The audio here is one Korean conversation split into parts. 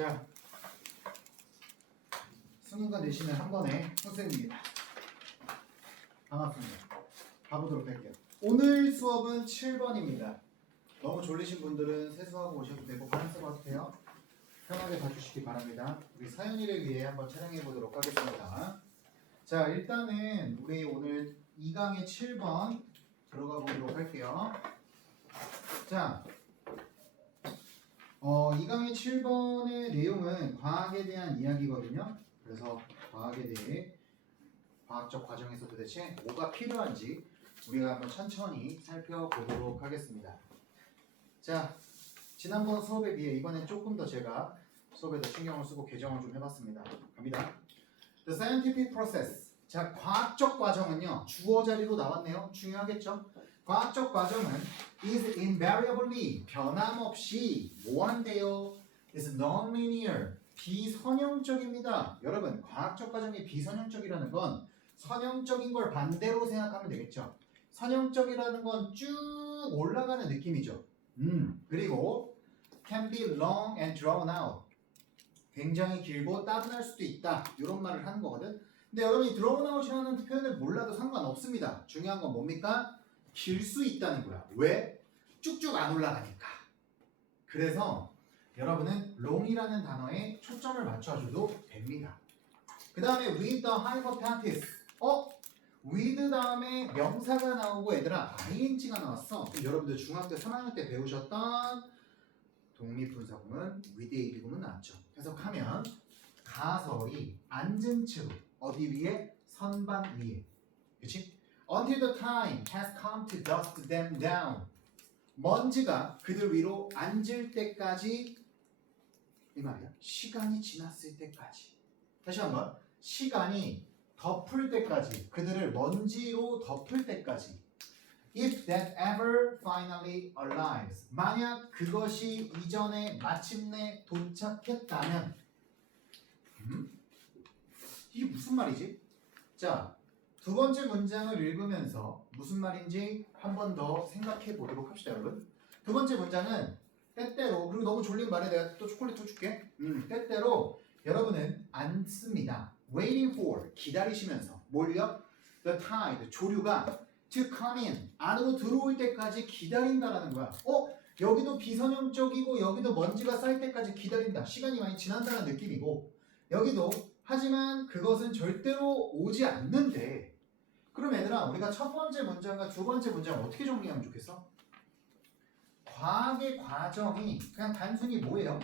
자, 승우가 내시는 한 번에 선생님입니다. 반갑습니다. 가보도록 할게요. 오늘 수업은 7번입니다. 너무 졸리신 분들은 세수하고 오셔도 되고 바람 쐬고 와도 돼요. 편하게 봐주시기 바랍니다. 우리 사연이를 위해 한번 촬영해 보도록 하겠습니다. 자, 일단은 우리 오늘 2강의 7번 들어가 보도록 할게요. 자, 2강의 7번의 내용은 과학에 대한 이야기거든요. 그래서 과학에 대해 과학적 과정에서 도대체 뭐가 필요한지 우리가 한번 천천히 살펴보도록 하겠습니다. 자, 지난번 수업에 비해 이번엔 조금 더 제가 수업에 더 신경을 쓰고 개정을 좀 해봤습니다. 갑니다. The scientific process. 자, 과학적 과정은요. 주어 자리로 나왔네요. 중요하겠죠? 과학적 과정은 is invariably 변함없이 뭐한대요? is non-linear 비선형적입니다. 여러분, 과학적 과정이 비선형적이라는 건 선형적인 걸 반대로 생각하면 되겠죠. 선형적이라는 건 쭉 올라가는 느낌이죠. 그리고 can be long and drawn out. 굉장히 길고 따분할 수도 있다. 이런 말을 하는 거거든. 근데 여러분이 drawn out이라는 표현을 몰라도 상관없습니다. 중요한 건 뭡니까? 길 수 있다는 거야. 왜? 쭉쭉 안 올라가니까. 그래서 여러분은 long이라는 단어에 초점을 맞춰줘도 됩니다. 그 다음에 with the hypothesis. with 다음에 명사가 나오고 얘들아 ing가 나왔어. 여러분들 중학교 3학년 때 배우셨던 독립분사구문 with의 비구문 나왔죠. 해석하면 가설이 앉은 채로 어디 위에? 선반 위에. 그치? Until the time has come to dust them down. 먼지가 그들 위로 앉을 때까지 이 말이야. 시간이 지났을 때까지. 다시 한번. 시간이 덮을 때까지. 그들을 먼지로 덮을 때까지. If that ever finally arrives. 만약 그것이 이전에 마침내 도착했다면. 이게 무슨 말이지? 자, 두 번째 문장을 읽으면서 무슨 말인지 한 번 더 생각해 보도록 합시다, 여러분. 두 번째 문장은 때때로, 그리고 너무 졸린 말에 내가 또 초콜릿 또 줄게. 때때로 여러분은 앉습니다. Waiting for, 기다리시면서. 뭘요? The tide, 조류가 to come in, 안으로 들어올 때까지 기다린다라는 거야. 여기도 비선형적이고 여기도 먼지가 쌓일 때까지 기다린다. 시간이 많이 지난다는 느낌이고 여기도 하지만 그것은 절대로 오지 않는데. 그럼 얘들아, 우리가 첫 번째 문장과 두 번째 문장을 어떻게 정리하면 좋겠어? 과학의 과정이 그냥 단순히 뭐예요?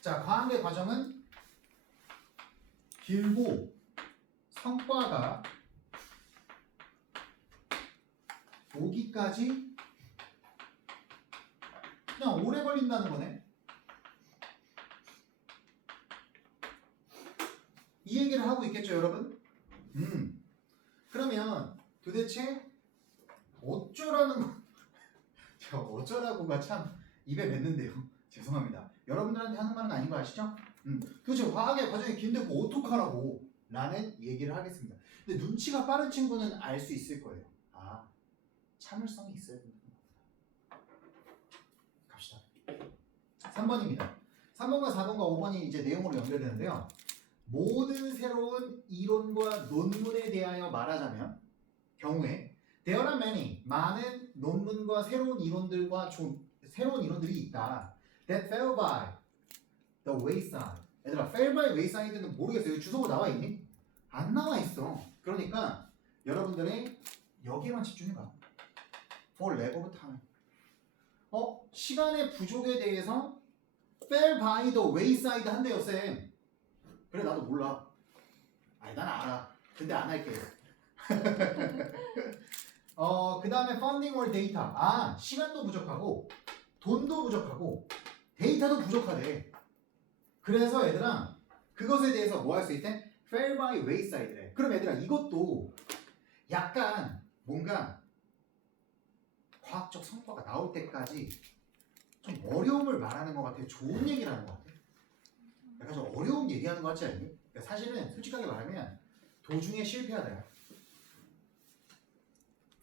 자, 과학의 과정은 길고 성과가 오기까지 그냥 오래 걸린다는 거네. 이 얘기를 하고 있겠죠, 여러분? 그러면 도대체 어쩌라는 거? 제가 어쩌라고가 참 입에 맺는데요. 죄송합니다. 여러분들한테 하는 말은 아닌 거 아시죠? 도대체 과학의 과정이 긴데 뭐 어떡하라고 라는 얘기를 하겠습니다. 근데 눈치가 빠른 친구는 알 수 있을 거예요. 아, 참을성이 있어야 된다. 갑시다. 3번입니다. 3번과 4번과 5번이 이제 내용으로 연결되는데요. 모든 새로운 이론과 논문에 대하여 말하자면 경우에 there are many, 많은 논문과 새로운 이론들과 새로운 이론들이 있다. That fell by the wayside. 얘들아, fell by wayside는 모르겠어요. 주소가 나와 있니? 안 나와 있어. 그러니까 여러분들이 여기에만 집중해봐. For lack of time. 시간의 부족에 대해서 fell by the wayside 한대요, 쌤. 그래, 나도 몰라. 아니, 난 알아. 근데 안 할게요. 그 다음에 funding or data. 아, 시간도 부족하고 돈도 부족하고 데이터도 부족하대. 그래서 얘들아, 그것에 대해서 뭐 할 수 있대? fail by wayside래. 그럼 얘들아, 이것도 약간 뭔가 과학적 성과가 나올 때까지 좀 어려움을 말하는 것 같아. 좋은 얘기를 하는 것 같아. 약간 좀 어려운 얘기하는 것 같지 않니? 그러니까 사실은 솔직하게 말하면 도중에 실패하다요.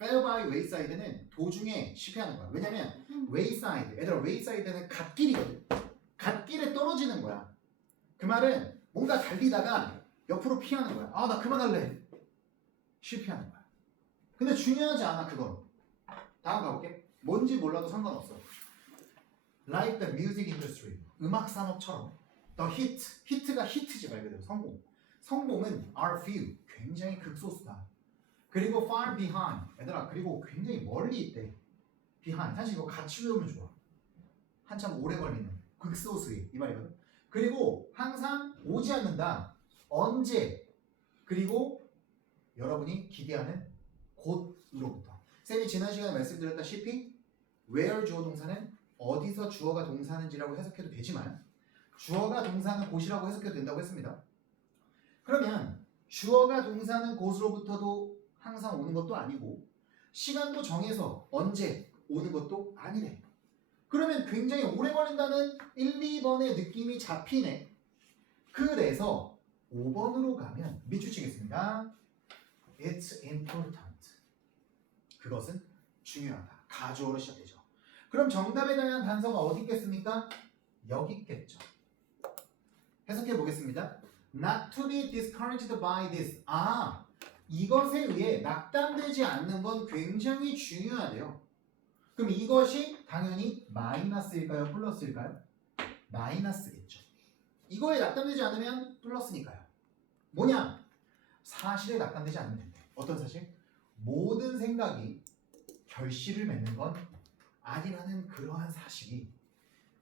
fell by wayside는 도중에 실패하는 거야. 왜냐면 wayside, 얘들아 wayside는 갓길이거든. 갓길에 떨어지는 거야. 그 말은 뭔가 달리다가 옆으로 피하는 거야. 아, 나 그만할래. 실패하는 거야. 근데 중요하지 않아 그건. 다음 가볼게. 뭔지 몰라도 상관없어. Like the music industry. 음악 산업처럼. The hit. hit가 히트지 말 그대로 성공. 성공은 are few. 굉장히 극소수다. 그리고 far behind. 얘들아 그리고 굉장히 멀리 있대. behind. 사실 이거 같이 외우면 좋아. 한참 오래 걸리는 극소수의 이 말이거든. 그리고 항상 오지 않는다. 언제? 그리고 여러분이 기대하는 곳으로부터. 쌤이 지난 시간에 말씀드렸다시피 where 주어 동사는 어디서 주어가 동사는지라고 해석해도 되지만 주어가 동사는 곳이라고 해석해도 된다고 했습니다. 그러면 주어가 동사는 곳으로부터도 항상 오는 것도 아니고 시간도 정해서 언제 오는 것도 아니네. 그러면 굉장히 오래 걸린다는 1, 2번의 느낌이 잡히네. 그래서 5번으로 가면 밑줄 치겠습니다. It's important. 그것은 중요하다. 가주어로 시작되죠. 그럼 정답에 대한 단서가 어디 있겠습니까? 여기 있겠죠. 해석해 보겠습니다. Not to be discouraged by this. 아, 이것에 의해 낙담되지 않는 건 굉장히 중요하대요. 그럼 이것이 당연히 마이너스일까요? 플러스일까요? 마이너스겠죠. 이거에 낙담되지 않으면 플러스니까요. 뭐냐? 사실에 낙담되지 않으면 된대. 어떤 사실? 모든 생각이 결실을 맺는 건 아니라는 그러한 사실이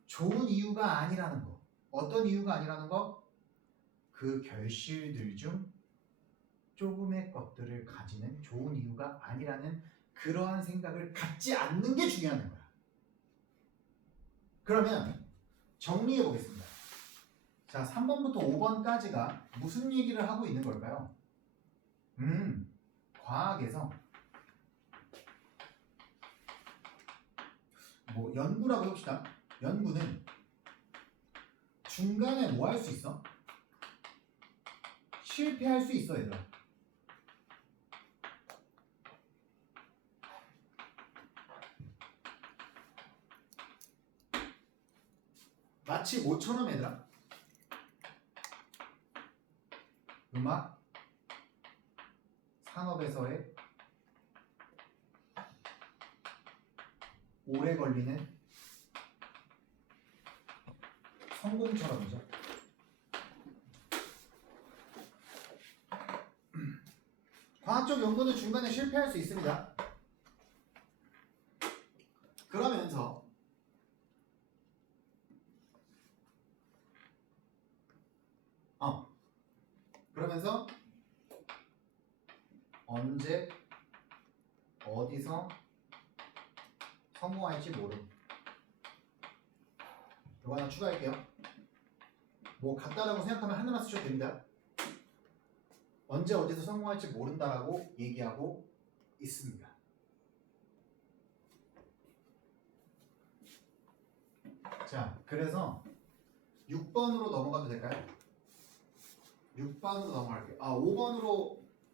좋은 이유가 아니라는 거. 어떤 이유가 아니라는 거? 그 결실들 중 조금의 것들을 가지는 좋은 이유가 아니라는 그러한 생각을 갖지 않는 게 중요한 거야. 그러면 정리해 보겠습니다. 자, 3번부터 5번까지가 무슨 얘기를 하고 있는 걸까요? 과학에서 뭐 연구라고 해봅시다. 연구는 중간에 뭐 할 수 있어? 실패할 수 있어, 얘들아. 마치 뭐처럼 얘들아? 음악 산업에서의 오래 걸리는 성공처럼이죠. 과학적 연구는 중간에 실패할 수 있습니다. 그러면서 언제 어디서 성공할지 모름. 이거 하나 추가할게요. 뭐 같다라고 생각하면 하나만 쓰셔도 됩니다. 언제 어디서 성공할지 모른다라고 얘기하고 있습니다. 자, 그래서 6번으로 넘어가도 될까요? 6번으로 넘어갈게요.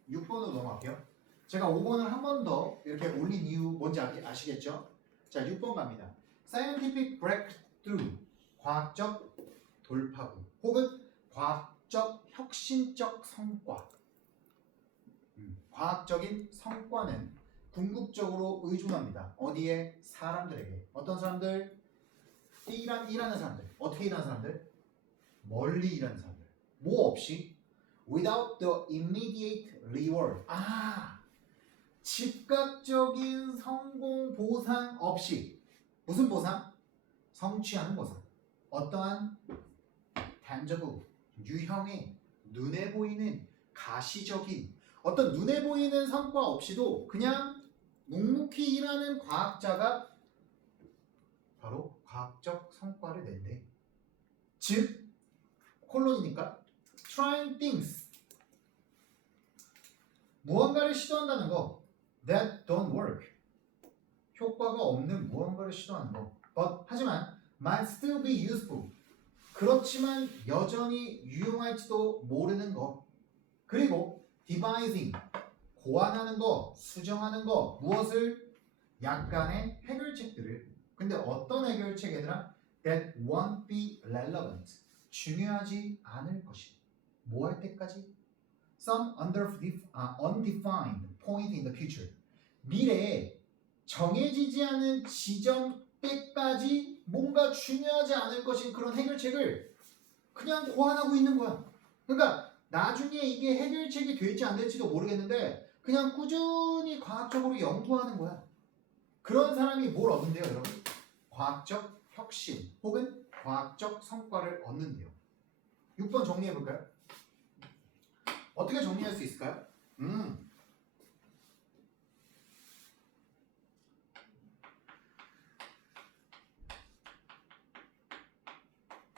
6번으로 넘어갈게요. 제가 5번을 한 번 더 이렇게 올린 이유 뭔지 아시겠죠? 자, 6번 갑니다. Scientific breakthrough, 과학적 돌파구 혹은 과학적 혁신적 성과. 과학적인 성과는 궁극적으로 의존합니다. 어디에? 사람들에게. 어떤 사람들? 일하는 사람들. 어떻게 일하는 사람들? 멀리 일하는 사람들. 뭐 없이? Without the immediate reward. 즉각적인 성공 보상 없이. 무슨 보상? 성취하는 보상. 어떠한 tangible, 유형의 눈에 보이는 가시적인 어떤 눈에 보이는 성과 없이도 그냥 묵묵히 일하는 과학자가 바로 과학적 성과를 낸대. 즉, 콜론이니까 trying things, 무언가를 시도한다는 거. that don't work, 효과가 없는 무언가를 시도하는 거. but, 하지만 might still be useful, 그렇지만 여전히 유용할지도 모르는 거. 그리고 devising, 고안하는 거, 수정하는 거, 무엇을? 약간의 해결책들을. 근데 어떤 해결책 얘들아? That won't be relevant. 중요하지 않을 것이. 뭐 할 때까지? Some undefined point in the future. 미래에 정해지지 않은 지점 때까지 뭔가 중요하지 않을 것인 그런 해결책을 그냥 고안하고 있는 거야. 그러니까 나중에 이게 해결책이 될지 안 될지도 모르겠는데 그냥 꾸준히 과학적으로 연구하는 거야. 그런 사람이 뭘 얻는데요, 여러분? 과학적 혁신 혹은 과학적 성과를 얻는데요. 6번 정리해 볼까요? 어떻게 정리할 수 있을까요?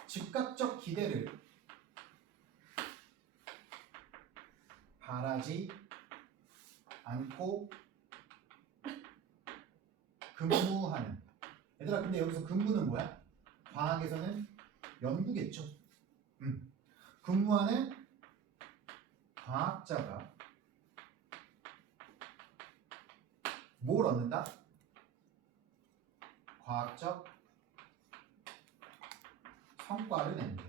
즉각적 기대를 바라지 않고 근무하는. 얘들아, 근데 여기서 근무는 뭐야? 과학에서는 연구겠죠. 근무하는 과학자가 뭘 얻는다? 과학적 성과를 낸다.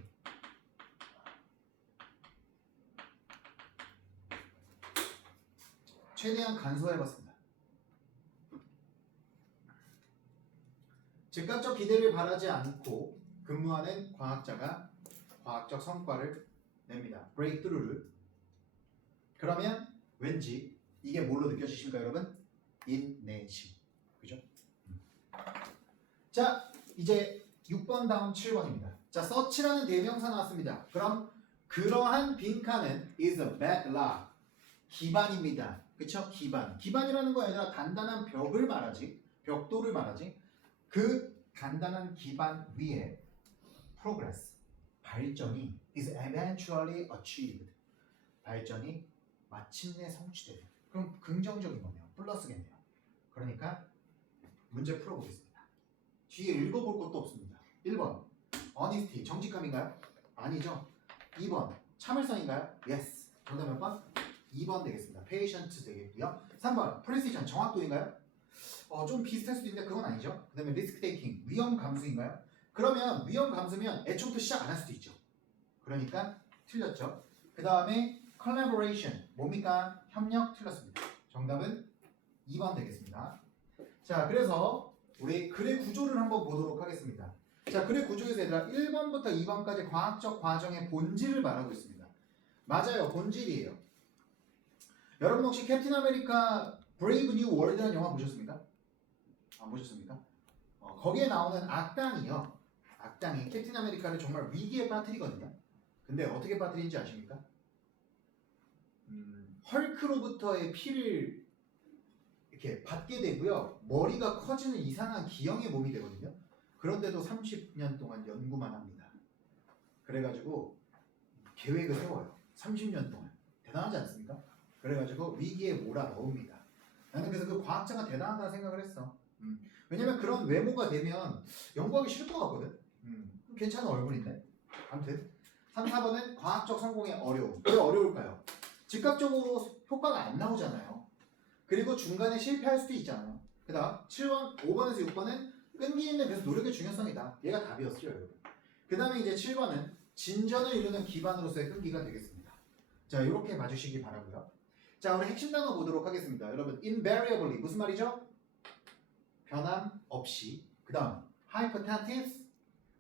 최대한 간소해봤습니다. 즉각적 기대를 바라지 않고 근무하는 과학자가 과학적 성과를 냅니다. 브레이크트루를. 그러면 왠지 이게 뭘로 느껴지십니까, 여러분? 인내심. 그죠? 자, 이제 6번 다음 7번입니다. 자, 서치라는 대명사 나왔습니다. 그럼 그러한 빈칸은 is a backlog. 기반입니다. 그쵸? 기반. 기반이라는 거 아니라 단단한 벽을 말하지. 벽돌을 말하지. 그 단단한 기반 위에 progress. 발전이 is eventually achieved. 발전이 마침내 성취되는. 그럼 긍정적인 거네요. 플러스겠네요. 그러니까 문제 풀어보겠습니다. 뒤에 읽어볼 것도 없습니다. 1번 honesty, 정직함인가요? 아니죠. 2번 참을성인가요? Yes. 정답 몇 번? 2번 되겠습니다. patient 되겠고요. 3번 precision, 정확도인가요? 좀 비슷할 수도 있는데 그건 아니죠. 그 다음에 risk taking, 위험 감수인가요? 그러면 위험 감수면 애초부터 시작 안 할 수도 있죠. 그러니까 틀렸죠. 그 다음에 collaboration, 뭡니까? 협력, 틀렸습니다. 정답은 2번 되겠습니다. 자, 그래서 우리 글의 구조를 한번 보도록 하겠습니다. 자, 글의 구조에서 얘들아 1번부터 2번까지 과학적 과정의 본질을 말하고 있습니다. 맞아요, 본질이에요. 여러분 혹시 캡틴 아메리카 브레이브 뉴 월드라는 영화 보셨습니까? 안 보셨습니까? 거기에 나오는 악당이요. 악당이 캡틴 아메리카를 정말 위기에 빠뜨리거든요. 근데 어떻게 빠뜨리는지 아십니까? 헐크로부터의 피를 이렇게 받게 되고요. 머리가 커지는 이상한 기형의 몸이 되거든요. 그런데도 30년 동안 연구만 합니다. 그래가지고 계획을 세워요. 30년 동안. 대단하지 않습니까? 그래가지고 위기에 몰아넣습니다. 나는 그래서 그 과학자가 대단하다 생각을 했어. 왜냐면 그런 외모가 되면 연구하기 싫을 것 같거든. 괜찮은 얼굴인데. 아무튼 3, 4번은 과학적 성공의 어려움. 왜 어려울까요? 즉각적으로 효과가 안 나오잖아요. 그리고 중간에 실패할 수도 있잖아요. 그 다음 7번, 5번에서 6번은 끈기 있는 그래서 노력의 중요성이다. 얘가 답이었어요, 여러분. 그 다음에 이제 7번은 진전을 이루는 기반으로서의 끈기가 되겠습니다. 자, 이렇게 봐주시기 바라고요. 자, 우리 핵심 단어 보도록 하겠습니다. 여러분, invariably 무슨 말이죠? 변함없이. 그 다음 hypothesis,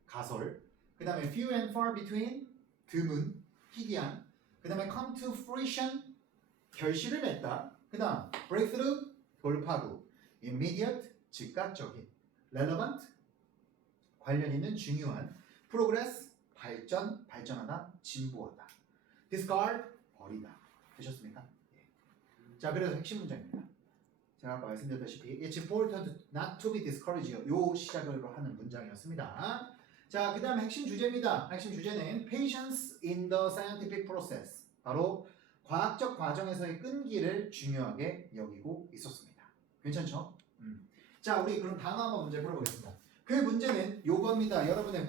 가설. 그 다음에 few and far between, 드문, 희귀한. 그 다음에 come to fruition, 결실을 맺다. 그 다음 breakthrough, 돌파구. immediate, 즉각적인. relevant, 관련 있는 중요한. progress, 발전, 발전하다, 진보하다. discard, 버리다. 되셨습니까? 예. 자, 그래서 핵심 문장입니다. 제가 아까 말씀드렸다시피 It's important not to be discouraged. 요 시작으로 하는 문장이었습니다. 자, 그 다음 핵심 주제입니다. 핵심 주제는 patience in the scientific process. 바로 과학적 과정에서의 끈기를 중요하게 여기고 있었습니다. 괜찮죠? 자, 우리 그럼 단어 한번 문제 풀어보겠습니다. 그 문제는 요겁니다. 여러분의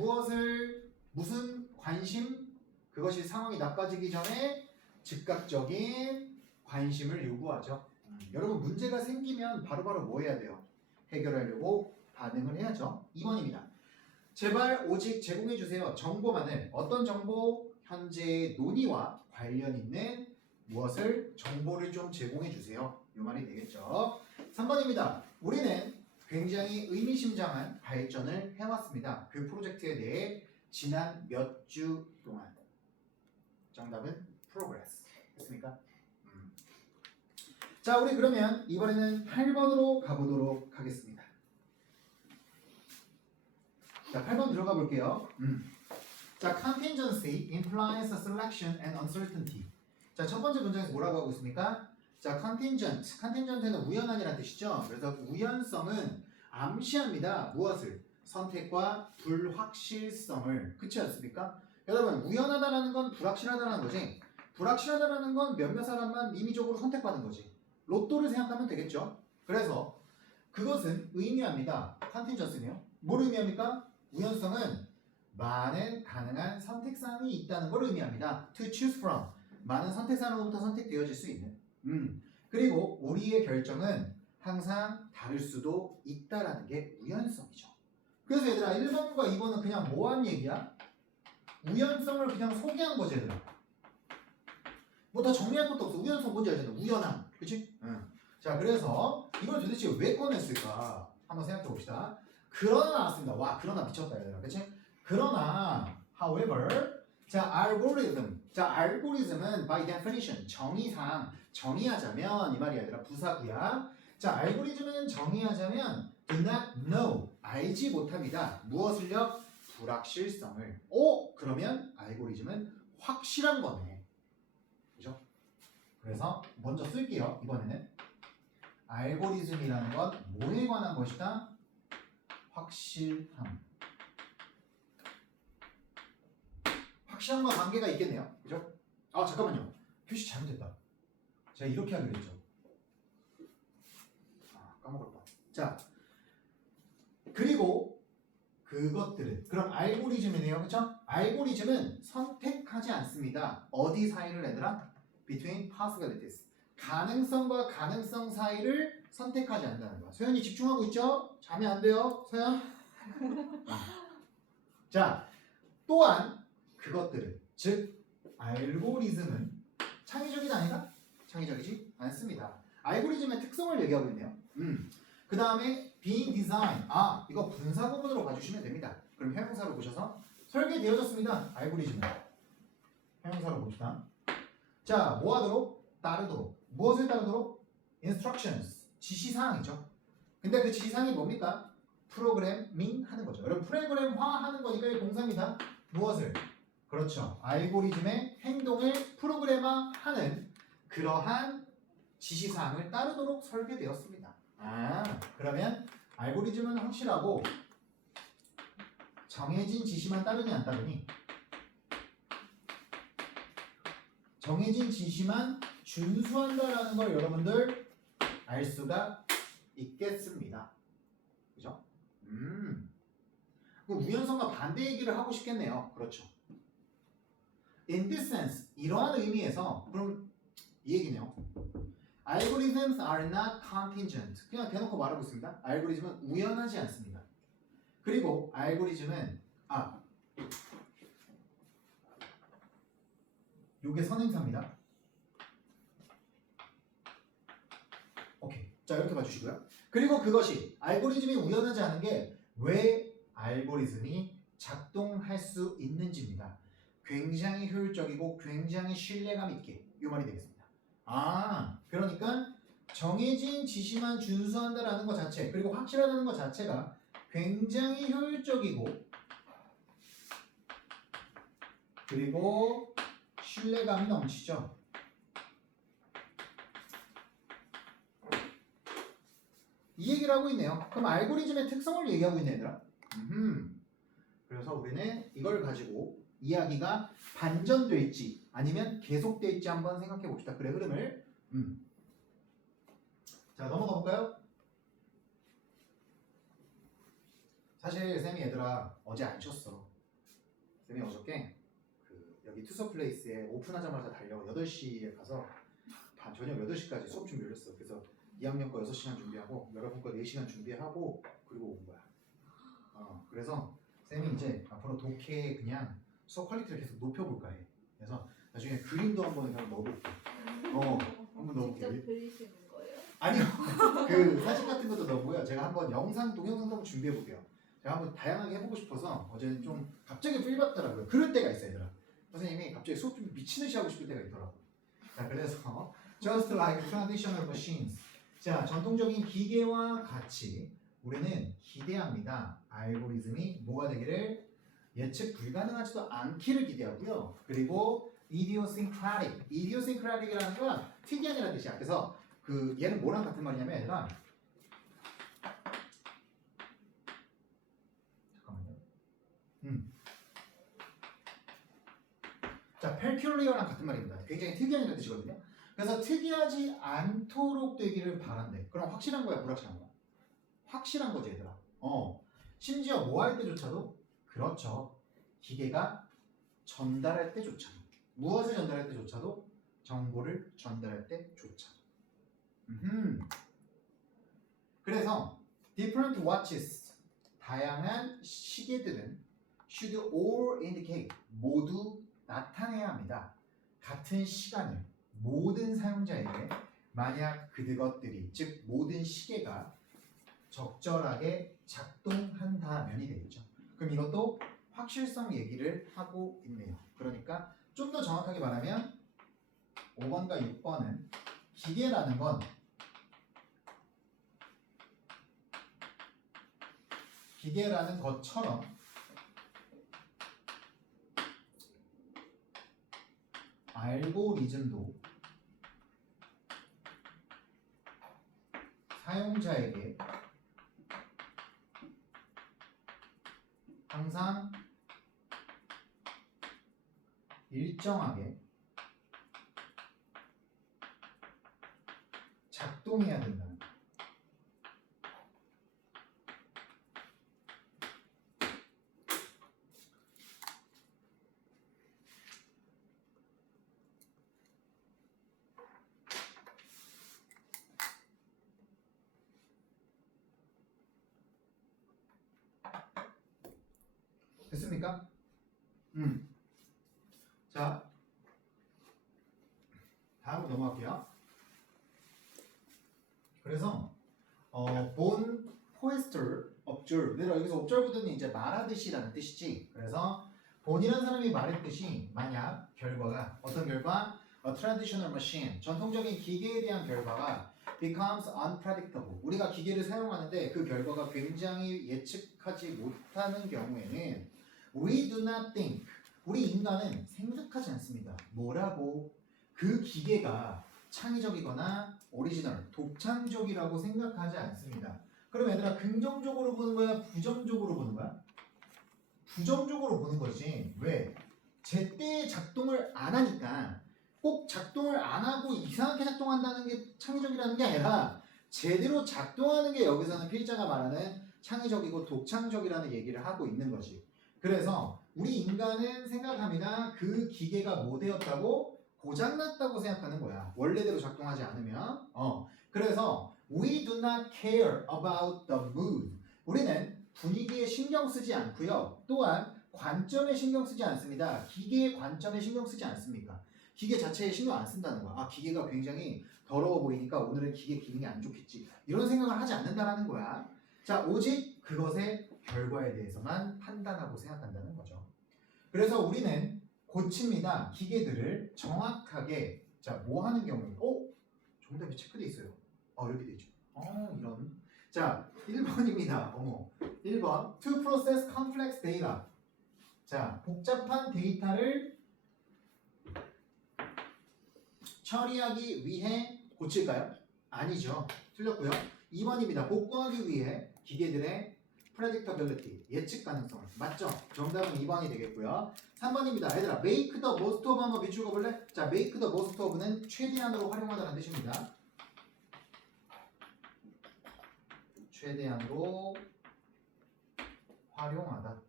무슨 관심, 그것이 상황이 나빠지기 전에 즉각적인 관심을 요구하죠. 여러분 문제가 생기면 바로바로 뭐 해야 돼요? 해결하려고 반응을 해야죠. 2번입니다. 제발 오직 제공해주세요. 정보만을 어떤 정보? 현재의 논의와 관련 있는 무엇을 정보를 좀 제공해주세요. 이 말이 되겠죠. 3번입니다. 우리는 굉장히 의미심장한 발전을 해왔습니다. 그 프로젝트에 대해 지난 몇 주 동안. 정답은 progress. 됐습니까? 자, 우리 그러면 이번에는 8번으로 가보도록 하겠습니다. 자, 8번 들어가 볼게요. 자, contingency implies a selection and uncertainty. 자, 첫 번째 문장에서 뭐라고 하고 있습니까? 자, contingent는 우연한이라는 뜻이죠. 그래서 우연성은 암시합니다. 무엇을? 선택과 불확실성을. 그렇지 않습니까? 여러분, 우연하다라는 건 불확실하다라는 거지. 불확실하다라는 건 몇몇 사람만 임의적으로 선택받은 거지. 로또를 생각하면 되겠죠. 그래서 그것은 의미합니다. 컨틴전스는요. 뭘 의미합니까? 우연성은 많은 가능한 선택사항이 있다는 걸 의미합니다. To choose from. 많은 선택사항으로부터 선택되어질 수 있는. 그리고 우리의 결정은 항상 다를 수도 있다라는 게 우연성이죠. 그래서 얘들아 1번과 2번은 그냥 뭐한 얘기야? 우연성을 그냥 소개한 거지 얘들아. 뭐 더 정리할 것도 없어. 우연성 뭔지 알잖아. 우연함. 그치? 자, 그래서 이걸 도대체 왜 꺼냈을까? 한번 생각해 봅시다. 그러나 나왔습니다. 와, 그러나 미쳤다 얘들아. 그치? 그러나 however 자, 알고리즘. 자, 알고리즘은 by definition 정의상 정의하자면 이 말이야 얘들아. 부사구야. 자, 알고리즘은 정의하자면 do not know 알지 못합니다. 무엇을요? 불확실성을. 오, 그러면 알고리즘은 확실한 거네. 그죠? 그래서 먼저 쓸게요. 이번에는 알고리즘이라는 건 뭐에 관한 것이다? 확실함. 확실함과 관계가 있겠네요. 그죠? 아, 잠깐만요. 표시 잘못됐다. 제가 이렇게 하기로 했죠. 아, 까먹을 뻔. 자, 그리고 그것들은 그럼 알고리즘이네요. 그쵸? 알고리즘은 선택하지 않습니다. 어디 사이를 얘들아? Between possibilities. 가능성과 가능성 사이를 선택하지 않는다는 거야. 소연이 집중하고 있죠? 자면 안 돼요, 소연? 자, 또한 그것들은 즉 알고리즘은 창의적이다 아니다? 창의적이지 않습니다. 알고리즘의 특성을 얘기하고 있네요. 그 다음에 being design. 아, 이거 분사 구문으로 봐주시면 됩니다. 그럼 형용사로 보셔서 설계되어졌습니다. 알고리즘은 형용사로 봅시다. 자, 뭐 하도록? 따르도록. 무엇을 따르도록? instructions. 지시사항이죠. 근데 그 지시사항이 뭡니까? 프로그래밍 하는 거죠. 여러분 프로그램화 하는 거니까 이 동사입니다. 무엇을? 그렇죠. 알고리즘의 행동을 프로그래머 하는 그러한 지시사항을 따르도록 설계되었습니다. 아, 그러면 알고리즘은 확실하고 정해진 지시만 따르니 안 따르니? 정해진 지시만 준수한다라는 걸 여러분들 알 수가 있겠습니다. 그죠? 그럼 우연성과 반대 얘기를 하고 싶겠네요. 그렇죠. In this sense, 이러한 의미에서 그럼 이 얘기네요. Algorithms are not contingent. 그냥 대놓고 말하고 있습니다. 알고리즘은 우연하지 않습니다. 그리고 알고리즘은 요게 선행사입니다. 오케이. 자, 이렇게 봐주시고요. 그리고 그것이 알고리즘이 우연하지 않은 게 왜 알고리즘이 작동할 수 있는지입니다. 굉장히 효율적이고 굉장히 신뢰감 있게 이 말이 되겠습니다. 아, 그러니까 정해진 지시만 준수한다라는 것 자체 그리고 확실하다는 것 자체가 굉장히 효율적이고 그리고 신뢰감이 넘치죠. 이 얘기를 하고 있네요. 그럼 알고리즘의 특성을 얘기하고 있네 얘들아. 그래서 우리는 이걸 가지고 이야기가 반전될지 아니면 계속될지 한번 생각해 봅시다. 그래 흐름을. 자, 넘어가 볼까요? 사실 쌤이 얘들아 어제 안 쉬었어. 쌤이 어저께 여기 투서플레이스에 오픈하자마자 달려 8시에 가서 저녁 8시까지 수업 준비를 했어. 그래서 2학년 거 6시간 준비하고 여러분 거 4시간 준비하고 그리고 온 거야. 그래서 쌤이 이제 앞으로 독해 그냥 수업 퀄리티를 계속 높여볼까 해. 그래서 나중에 그림도 한번 넣어볼게. 한번 넣어볼게. 직접 그리시는 거예요? 아니요. 그 사진 같은 것도 넣고요. 제가 한번 동영상도 한번 준비해볼게요. 제가 한번 다양하게 해보고 싶어서 어제는 좀 갑자기 필 받더라고요. 그럴 때가 있어요, 얘들아. 선생님이 갑자기 수업 준비 미친듯이 하고 싶을 때가 있더라고요. 자, 그래서 just like traditional machines. 자, 전통적인 기계와 같이 우리는 기대합니다. 알고리즘이 뭐가 되기를 예측 불가능하지도 않기를 기대하고요. 그리고 idiosyncratic. idiosyncratic이라는 건 특이한이라는 뜻이야. 그래서 얘는 뭐랑 같은 말이냐면 얘들아. 잠깐만요. 자, peculiar랑 같은 말입니다. 굉장히 특이한이라는 뜻이거든요. 그래서 특이하지 않도록 되기를 바란대. 그럼 확실한 거야, 불확실한 거야? 확실한 거지, 얘들아. 심지어 뭐 할 때조차도 그렇죠. 기계가 전달할 때조차도 무엇을 전달할 때조차도 정보를 전달할 때조차. 그래서 different watches 다양한 시계들은 should all indicate 모두 나타내야 합니다. 같은 시간을 모든 사용자에게 만약 그것들이 즉 모든 시계가 적절하게 작동한다면이 되겠죠. 그럼 이것도 확실성 얘기를 하고 있네요. 그러니까 좀 더 정확하게 말하면 5번과 6번은 기계라는 건 기계라는 것처럼 알고리즘도 사용자에게 항상 일정하게 작동해야 된다는 거예요. 됐습니까? 자, 다음으로 넘어갈게요. 그래서 본 포에스터 observe. 내가 여기서 observe는 이제 말하듯이라는 뜻이지. 그래서 본이라는 사람이 말했듯이 만약 결과가 어떤 결과? A traditional machine. 전통적인 기계에 대한 결과가 becomes unpredictable. 우리가 기계를 사용하는데 그 결과가 굉장히 예측하지 못하는 경우에는 we do not think. 우리 인간은 생각하지 않습니다. 뭐라고? 그 기계가 창의적이거나 오리지널, 독창적이라고 생각하지 않습니다. 그럼 얘들아 긍정적으로 보는 거야? 부정적으로 보는 거야? 부정적으로 보는 거지. 왜? 제때 작동을 안 하니까 꼭 작동을 안 하고 이상하게 작동한다는 게 창의적이라는 게 아니라 제대로 작동하는 게 여기서는 필자가 말하는 창의적이고 독창적이라는 얘기를 하고 있는 거지. 그래서 우리 인간은 생각합니다. 그 기계가 뭐 되었다고? 고장났다고 생각하는 거야. 원래대로 작동하지 않으면. 그래서 we do not care about the mood. 우리는 분위기에 신경 쓰지 않고요. 또한 관점에 신경 쓰지 않습니다. 기계의 관점에 신경 쓰지 않습니까? 기계 자체에 신경 안 쓴다는 거야. 아, 기계가 굉장히 더러워 보이니까 오늘은 기계 기능이 안 좋겠지. 이런 생각을 하지 않는다라는 거야. 자, 오직 그것의 결과에 대해서만 판단하고 생각한다는 거죠. 그래서 우리는 고칩니다. 기계들을 정확하게. 자, 뭐 하는 경우에 정답이 체크돼 있어요. 이렇게 돼 있죠. 이런. 자, 1번입니다. 1번. To process complex data. 자, 복잡한 데이터를 처리하기 위해 고칠까요? 아니죠. 틀렸고요. 2번입니다. 복구하기 위해 기계들의 predictability, 예측 가능성. 맞죠? 정답은 2번이 되겠고요. 3번입니다. 얘들아, make the most of 한번 비추고 볼래? 자, make the most of는 최대한으로 활용하다는 뜻입니다. 최대한으로 활용하다.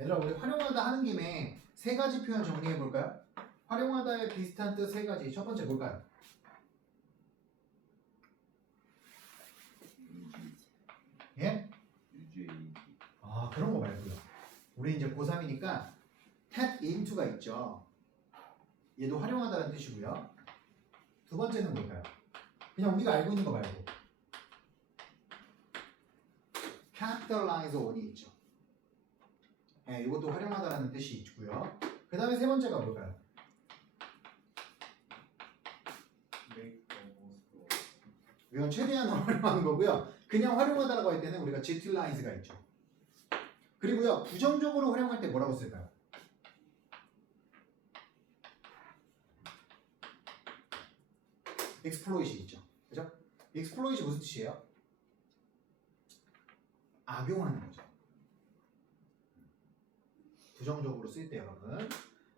얘들아, 우리 활용하다 하는 김에 세 가지 표현 정리해 볼까요? 활용하다의 비슷한 뜻 세 가지. 첫 번째 뭘까요? 예? 아, 그런 거 말고요. 우리 이제 고3이니까 tap into가 있죠. 얘도 활용하다는 뜻이고요. 두 번째는 뭘까요? 그냥 우리가 알고 있는 거 말고 capitalize on이 있죠. 예, 이것도 활용하다라는 뜻이 있고요. 그 다음에 세 번째가 뭘까요? 이건 최대한 활용하는 거고요. 그냥 활용하다라고 할 때는 우리가 utilize가 있죠. 그리고요, 부정적으로 활용할 때 뭐라고 쓸까요? exploit이 있죠. 그죠? exploit이 무슨 뜻이에요? 악용하는 거죠. 부정적으로 쓸 때 여러분.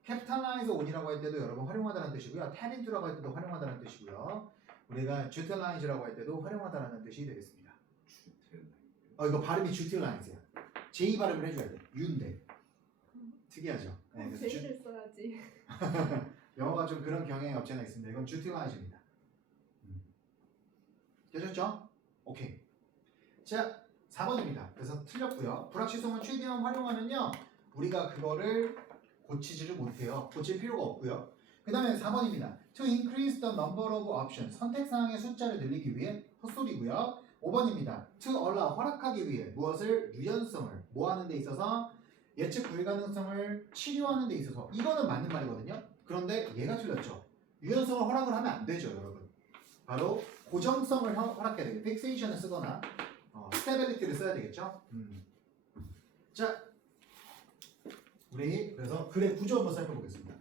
capitalize on이라고 할 때도 여러분 활용하다는 뜻이고요. tap into라고 할 때도 활용하다는 뜻이고요. 우리가 utilize라고 할 때도 활용하다라는 뜻이 되겠습니다. 이거 발음이 utilize야. J 발음을 해줘야 돼. U인데. 특이하죠? 네, 그래서 J를 써야지. 영어가 좀 그런 경향이 없지 않아 있습니다. 이건 utilize입니다. 되셨죠? 오케이. 자, 4번입니다. 그래서 틀렸고요. 불확실성을 최대한 활용하면요. 우리가 그거를 고치지를 못해요. 고칠 필요가 없고요. 그 다음에 4번입니다. To increase the number of options. 선택사항의 숫자를 늘리기 위해 헛소리고요. 5번입니다. To allow. 허락하기 위해 무엇을? 유연성을 뭐 하는 데 있어서? 예측 불가능성을 치료하는 데 있어서. 이거는 맞는 말이거든요. 그런데 얘가 틀렸죠. 유연성을 허락을 하면 안 되죠, 여러분. 바로 고정성을 허락해야 되겠죠. 픽세이션을 쓰거나 스테빌리티를 써야 되겠죠. 자, 우리 그래서 글의 구조 한번 살펴보겠습니다.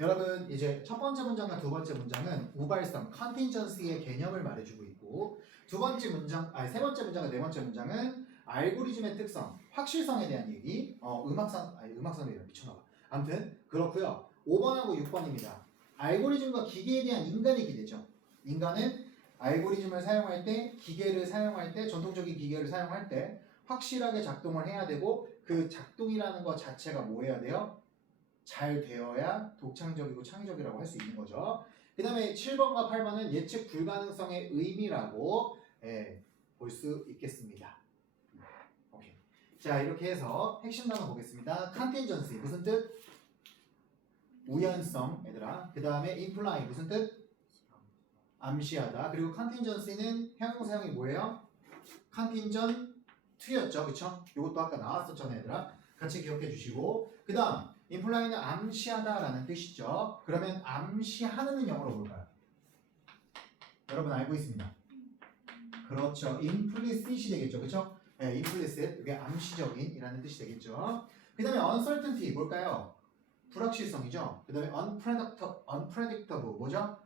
여러분 이제 첫 번째 문장과 두 번째 문장은 우발성, 컨틴전시의 개념을 말해주고 있고 세 번째 문장과 네 번째 문장은 알고리즘의 특성, 확실성에 대한 얘기. 음악성이라 미쳤나봐. 아무튼 그렇고요. 5번하고 6번입니다. 알고리즘과 기계에 대한 인간의 기대죠. 인간은 알고리즘을 사용할 때, 기계를 사용할 때, 전통적인 기계를 사용할 때 확실하게 작동을 해야 되고 그 작동이라는 것 자체가 뭐 해야 돼요? 잘 되어야 독창적이고 창의적이라고 할 수 있는 거죠. 그 다음에 7번과 8번은 예측 불가능성의 의미라고 볼 수 있겠습니다. 오케이. 자, 이렇게 해서 핵심 단어 보겠습니다. 컨틴전시 무슨 뜻? 우연성 얘들아. 그 다음에 imply 무슨 뜻? 암시하다. 그리고 컨틴전시는 형용사형이 뭐예요? 컨틴전트였죠. 그쵸? 이것도 아까 나왔었잖아요 얘들아. 같이 기억해 주시고 그 다음 imply는 암시하다라는 뜻이죠. 그러면 암시하는은 영어로 뭘까요? 여러분 알고 있습니다. 그렇죠. implicit이 되겠죠. 그쵸? 네, implicit. 이게 암시적인이라는 뜻이 되겠죠. 그 다음에 uncertainty 뭘까요? 불확실성이죠. 그 다음에 unpredictable 뭐죠?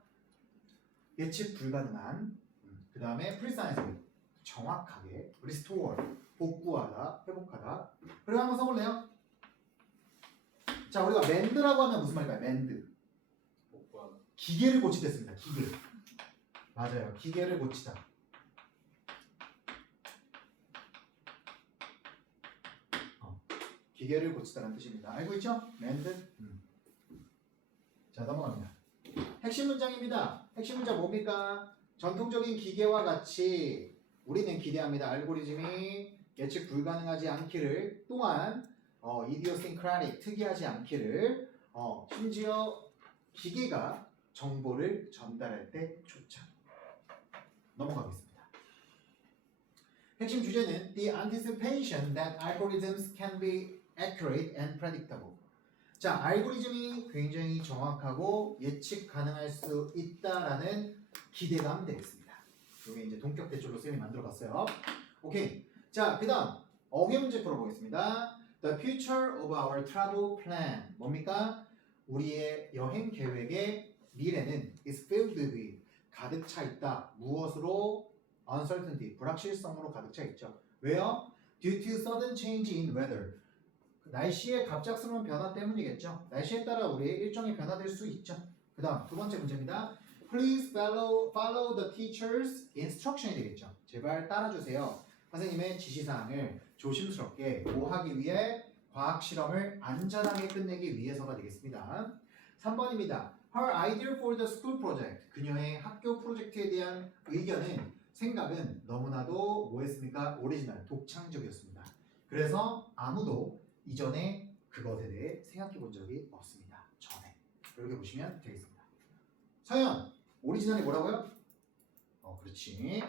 예측 불가능한. 그 다음에 precisely 정확하게. restore 복구하다, 회복하다. 그리고 한번 써볼래요? 자, 우리가 mend라고 하면 무슨 말일까요? mend. 기계를 고치댔습니다. 기계. 맞아요. 기계를 고치다. 기계를 고치다라는 뜻입니다. 알고 있죠? mend. 자, 넘어갑니다. 핵심 문장입니다. 핵심 문장 뭡니까? 전통적인 기계와 같이 우리는 기대합니다. 알고리즘이 예측 불가능하지 않기를 또한 idiosyncratic 특이하지 않기를 심지어 기계가 정보를 전달할 때조차. 넘어가겠습니다. 핵심 주제는 the anticipation that algorithms can be accurate and predictable. 자, 알고리즘이 굉장히 정확하고 예측 가능할 수 있다라는 기대감 되겠습니다. 이게 이제 동격 대절로 쌤이 만들어봤어요. 오케이. 자, 그다음 어휘 문제 풀어보겠습니다. The future of our travel plan. 뭡니까? 우리의 여행 계획의 미래는 is filled with 가득 차 있다. 무엇으로? uncertainty 불확실성으로 가득 차 있죠. 왜요? Due to sudden change in weather. 날씨의 갑작스러운 변화 때문이겠죠. 날씨에 따라 우리의 일정이 변화될 수 있죠. 그 다음 두 번째 문제입니다. Please follow the teacher's instruction이 되겠죠. 제발 따라주세요. 선생님의 지시사항을 조심스럽게 뭐 하기 위해? 과학 실험을 안전하게 끝내기 위해서가 되겠습니다. 3번입니다. Her idea for the school project. 그녀의 학교 프로젝트에 대한 의견은 생각은 너무나도 뭐였습니까? 오리지널, 독창적이었습니다. 그래서 아무도 이전에 그것에 대해 생각해 본 적이 없습니다. 전에. 이렇게 보시면 되겠습니다. 서연, 오리지널이 뭐라고요? 그렇지.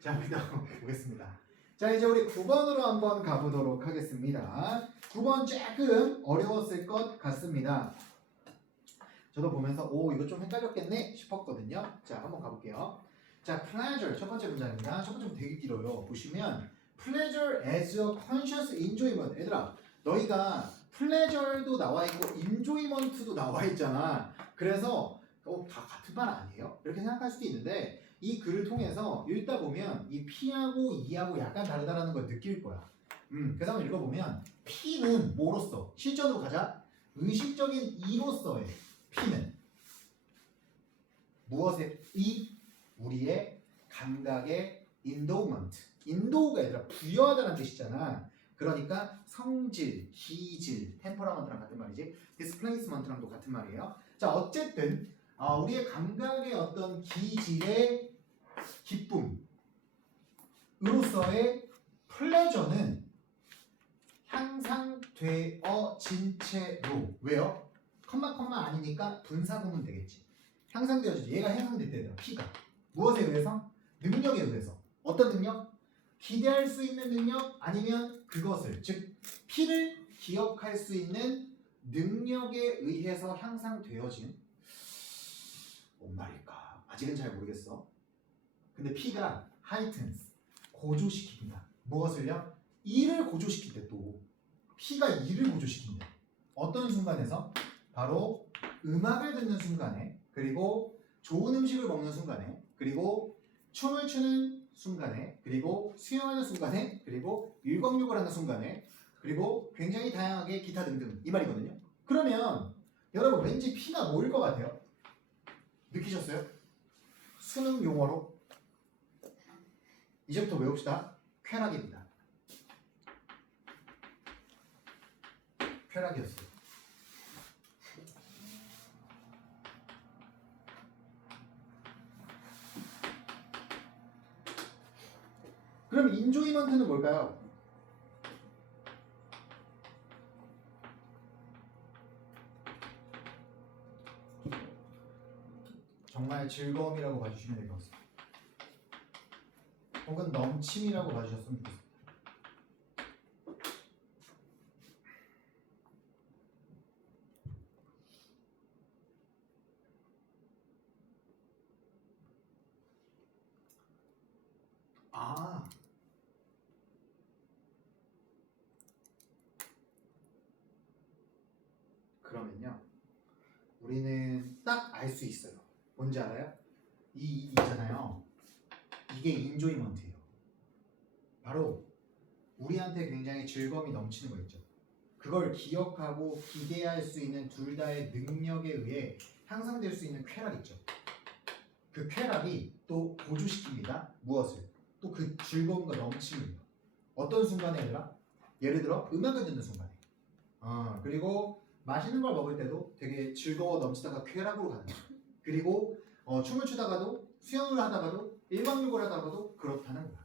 자, 그다음 보겠습니다. 자, 이제 우리 9번으로 한번 가보도록 하겠습니다. 9번 조금 어려웠을 것 같습니다. 저도 보면서 이거 좀 헷갈렸겠네 싶었거든요. 자, 한번 가볼게요. 자, pleasure 첫 번째 문장입니다. 첫 번째 문장 되게 길어요. 보시면 pleasure as a conscious enjoyment. 얘들아, 너희가 pleasure도 나와 있고 enjoyment도 나와 있잖아. 그래서 다 같은 말 아니에요? 이렇게 생각할 수도 있는데 이 글을 통해서 읽다 보면 이 P하고 E하고 약간 다르다는 걸 느낄 거야. 그래서 한번 읽어보면 P는 뭐로서? 실전으로 가자. 의식적인 E로서의 P는 무엇에? 우리의 감각의 endowment. endow가 얘들아 부여하다는 뜻이잖아. 그러니까 성질, 기질, 템퍼라먼트랑 같은 말이지. displacement랑도 같은 말이에요. 자, 어쨌든 우리의 감각의 어떤 기질의 기쁨으로서의 플레저는 향상되어진 채로. 왜요? 컴마 아니니까 분사구문 되겠지. 향상되어지죠. 얘가 향상됐대요. P가 무엇에 의해서? 능력에 의해서. 어떤 능력? 기대할 수 있는 능력 아니면 그것을, 즉 P를 기억할 수 있는 능력에 의해서 향상되어진 뭔 말일까? 아직은 잘 모르겠어. 근데 P가 heightens, 고조시킵니다. 무엇을요? E를 고조시킨대. 또 P가 E를 고조시킨대. 어떤 순간에서? 바로 음악을 듣는 순간에, 그리고 좋은 음식을 먹는 순간에, 그리고 춤을 추는 순간에, 그리고 수영하는 순간에, 그리고 일광욕을 하는 순간에, 그리고 굉장히 다양하게 기타 등등 이 말이거든요. 그러면 여러분 왠지 P가 뭐일 것 같아요? 느끼셨어요? 수능 용어로 이제부터 외웁시다. 쾌락입니다. 쾌락이었어요. 그럼 인조이먼트는 뭘까요? 정말 즐거움이라고 봐주시면 될 것 같습니다. 혹은 넘침이라고 봐주셨으면 좋겠습니다. 그러면요, 우리는 딱 알 수 있어요. 뭔지 알아요? 이 있잖아요. 이게 인조이먼트예요. 바로 우리한테 굉장히 즐거움이 넘치는 거 있죠. 그걸 기억하고 기대할 수 있는 둘 다의 능력에 의해 향상될 수 있는 쾌락 있죠. 그 쾌락이 또 고조시킵니다. 무엇을? 또 그 즐거움과 넘침을. 어떤 순간에 얘들아? 예를 들어 음악을 듣는 순간에. 그리고 맛있는 걸 먹을 때도 되게 즐거워 넘치다가 쾌락으로 가는 거야. 그리고 춤을 추다가도, 수영을 하다가도, 일광욕을 하다가도 그렇다는 거야.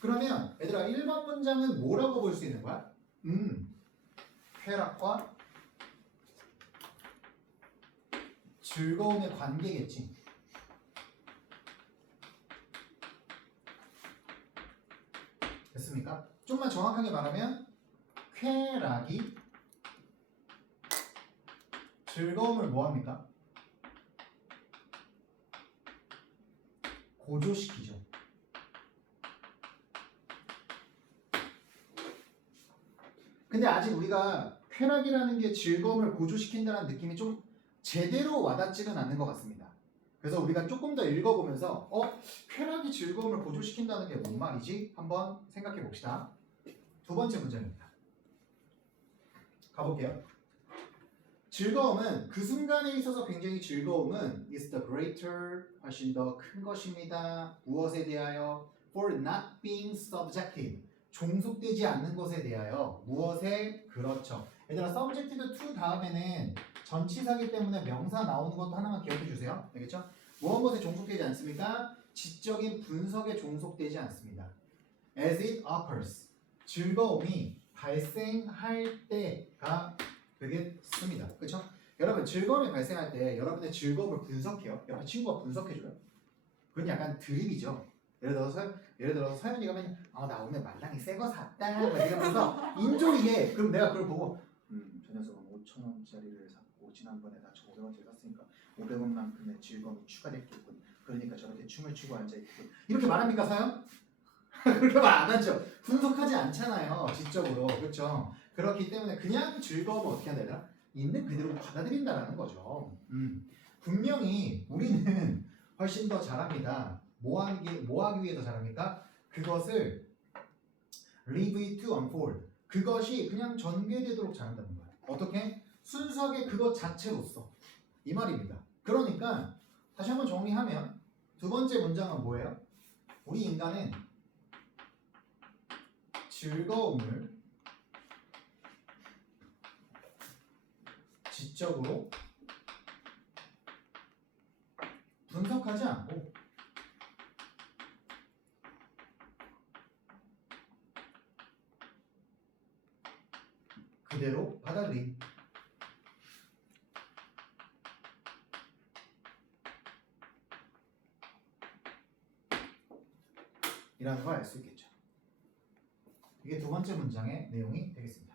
그러면 얘들아 1번 문장은 뭐라고 볼 수 있는 거야? 쾌락과 즐거움의 관계겠지. 됐습니까? 좀만 정확하게 말하면 쾌락이 즐거움을 뭐합니까? 고조시키죠. 근데 아직 우리가 쾌락이라는 게 즐거움을 고조시킨다는 느낌이 좀 제대로 와닿지는 않는 것 같습니다. 그래서 우리가 조금 더 읽어보면서 쾌락이 즐거움을 고조시킨다는 게 뭔 말이지? 한번 생각해 봅시다. 두 번째 문장입니다. 가볼게요. 즐거움은 그 순간에 있어서 굉장히 즐거움은 is the greater, 훨씬 더 큰 것입니다. 무엇에 대하여? for not being subjective, 종속되지 않는 것에 대하여. 무엇에? 그렇죠. 얘들아 subjected to 다음에는 전치사기 때문에 명사 나오는 것도 하나만 기억해 주세요. 알겠죠? 무언 것에 종속되지 않습니까? 지적인 분석에 종속되지 않습니다. As it occurs. 즐거움이 발생할 때가 되겠습니다. 그렇죠? 여러분 즐거움이 발생할 때 여러분의 즐거움을 분석해요. 여러분 친구가 분석해줘요. 그건 약간 드립이죠. 예를 들어서 서현이가 맨날 나 오늘 말랑이 새 거 샀다 막 이러면서 인조이해. 그럼 내가 그걸 보고 저 녀석은 5,000원짜리를 샀고 지난번에 나 1,500원짜리 샀으니까 500원만큼의 즐거움이 추가됐겠군. 그러니까 저렇게 춤을 추고 앉아있겠군. 이렇게 말합니까 서현? 그렇게 말 안 하죠. 분석하지 않잖아요. 지적으로. 그렇죠? 그렇기 때문에 그냥 즐거움을 어떻게 해야 되나? 있는 그대로 받아들인다라는 거죠. 분명히 우리는 훨씬 더 잘합니다. 뭐 하기 위해 더 잘합니까? 그것을 leave it to unfold. 그것이 그냥 전개되도록 잘한다는 거예요. 어떻게? 순수하게 그것 자체로서. 이 말입니다. 그러니까 다시 한번 정리하면 두 번째 문장은 뭐예요? 우리 인간은 즐거움을 지적으로 분석하지 않고 그대로 받아들임. 이라는 걸 알 수 있겠죠. 이게 두 번째 문장의 내용이 되겠습니다.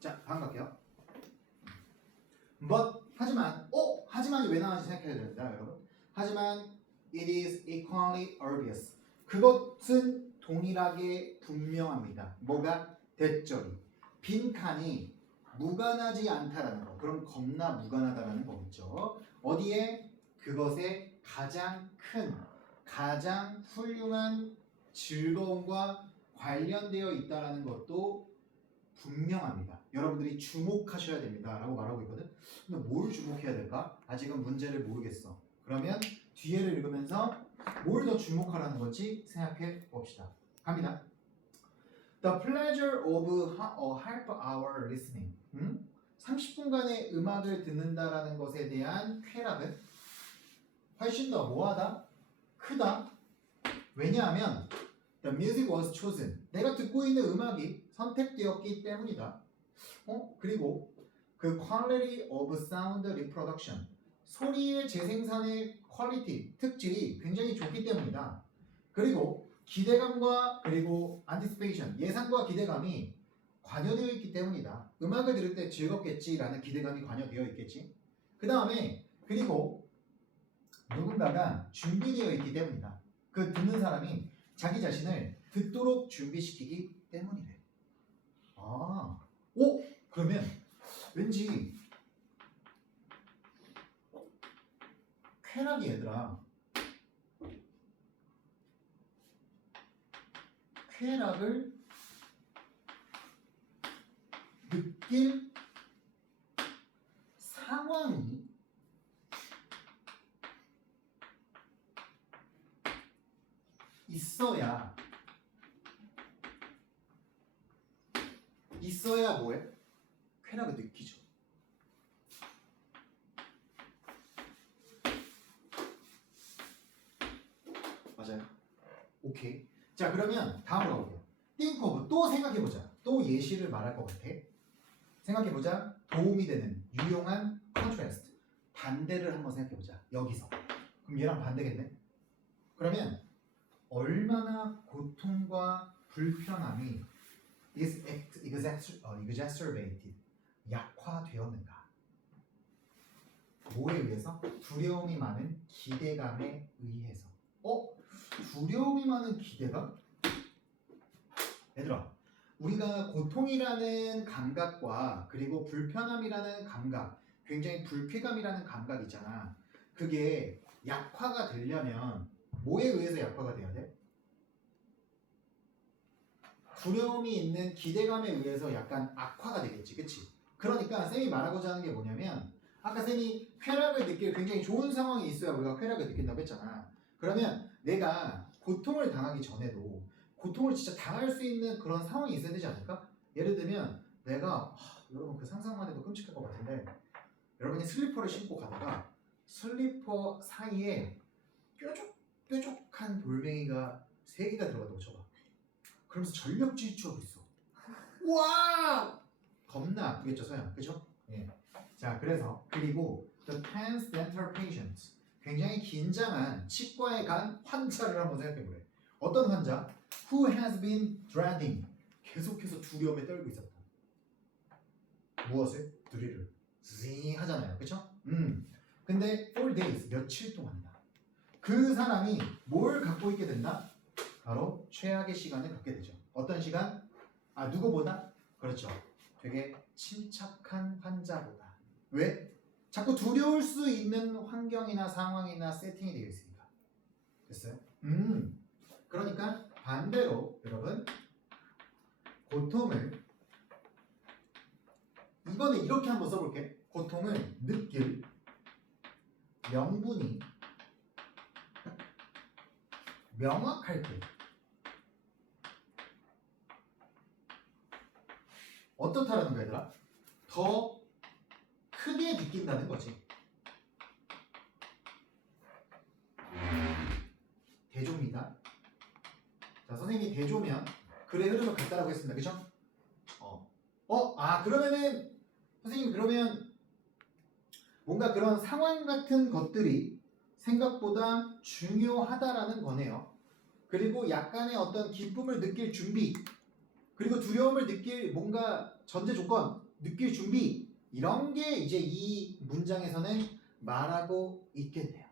자, 다음 갈게요. 하지만이 왜 나왔는지 생각해야 됩니다, 여러분. 하지만 it is equally obvious. 그것은 동일하게 분명합니다. 뭐가? 대절이. 빈칸이 무관하지 않다라는 거. 그럼 겁나 무관하다라는 거겠죠. 어디에? 그것의 가장 큰, 가장 훌륭한 즐거움과 관련되어 있다라는 것도 분명합니다. 여러분들이 주목하셔야 됩니다. 라고 말하고 있거든. 근데 뭘 주목해야 될까? 아직은 문제를 모르겠어. 그러면 뒤에를 읽으면서 뭘 더 주목하라는 건지 생각해 봅시다. 갑니다. The pleasure of a half hour listening. 30분간의 음악을 듣는다라는 것에 대한 쾌락은 훨씬 더 뭐하다? 크다. 왜냐하면 The music was chosen. 내가 듣고 있는 음악이 선택되었기 때문이다. 그리고 그 quality of sound reproduction. 소리의 재생산의 퀄리티, 특질이 굉장히 좋기 때문이다. 그리고 기대감과 그리고 anticipation, 예상과 기대감이 관여되어 있기 때문이다. 음악을 들을 때 즐겁겠지라는 기대감이 관여되어 있겠지. 그 다음에 그리고 누군가가 준비되어 있기 때문이다. 그 듣는 사람이 자기 자신을 듣도록 준비시키기 때문이래. 그러면 왠지 쾌락이 얘들아. 쾌락을 느낄 상황이 있어야 뭐해? 쾌락을 느끼죠. 맞아요? 오케이. 자, 그러면 다음으로 가볼게요. Think of, 또 생각해보자. 또 예시를 말할 것 같아. 생각해보자. 도움이 되는 유용한 contrast. 반대를 한번 생각해보자. 여기서. 그럼 얘랑 반대겠네? 그러면 얼마나 고통과 불편함이 is exacerbated, 약화되었는가? 뭐에 의해서? 두려움이 많은 기대감에 의해서. 두려움이 많은 기대감? 얘들아, 우리가 고통이라는 감각과 그리고 불편함이라는 감각, 굉장히 불쾌감이라는 감각 있잖아. 그게 약화가 되려면 뭐에 의해서 약화가 돼야 돼? 두려움이 있는 기대감에 의해서 약간 악화가 되겠지, 그치? 그러니까 쌤이 말하고자 하는 게 뭐냐면 아까 쌤이 쾌락을 느낄 굉장히 좋은 상황이 있어야 우리가 쾌락을 느낀다고 했잖아. 그러면 내가 고통을 당하기 전에도 고통을 진짜 당할 수 있는 그런 상황이 있어야 되지 않을까? 예를 들면 내가 여러분 그 상상만 해도 끔찍할 것 같은데 여러분이 슬리퍼를 신고 가다가 슬리퍼 사이에 뾰족뾰족한 돌멩이가 3개가 들어갔다고 쳐봐. 그러면서 전력 질주하고 있어. 와! 겁나 아프겠죠, 서양. 그죠? 예. 자, 그래서 그리고 the tense dental patient. 굉장히 긴장한 치과에 간 환자를 한번 생각해 보래. 어떤 환자? Who has been dreading. 계속해서 두려움에 떨고 있었다. 무엇을? 두리를. 징 하잖아요. 그쵸? 근데 for days, 며칠 동안이다. 그 사람이 뭘 갖고 있게 된다? 바로 최악의 시간을 갖게 되죠. 어떤 시간? 누구보다? 그렇죠. 되게 침착한 환자보다. 왜? 자꾸 두려울 수 있는 환경이나 상황이나 세팅이 되어 있으니까. 됐어요? 그러니까 반대로 여러분 고통을 이번에 이렇게 한번 써볼게. 고통을 느낄 명분이 명확할 때 어떻다라는 거야 얘들아? 더 크게 느낀다는 거지. 대조입니다. 자, 선생님이 대조면 글의 흐름을 같다라고 했습니다. 그쵸? 그러면은 선생님 그러면 뭔가 그런 상황 같은 것들이 생각보다 중요하다라는 거네요. 그리고 약간의 어떤 기쁨을 느낄 준비, 그리고 두려움을 느낄 뭔가 전제 조건, 느낄 준비, 이런 게 이제 이 문장에서는 말하고 있겠네요.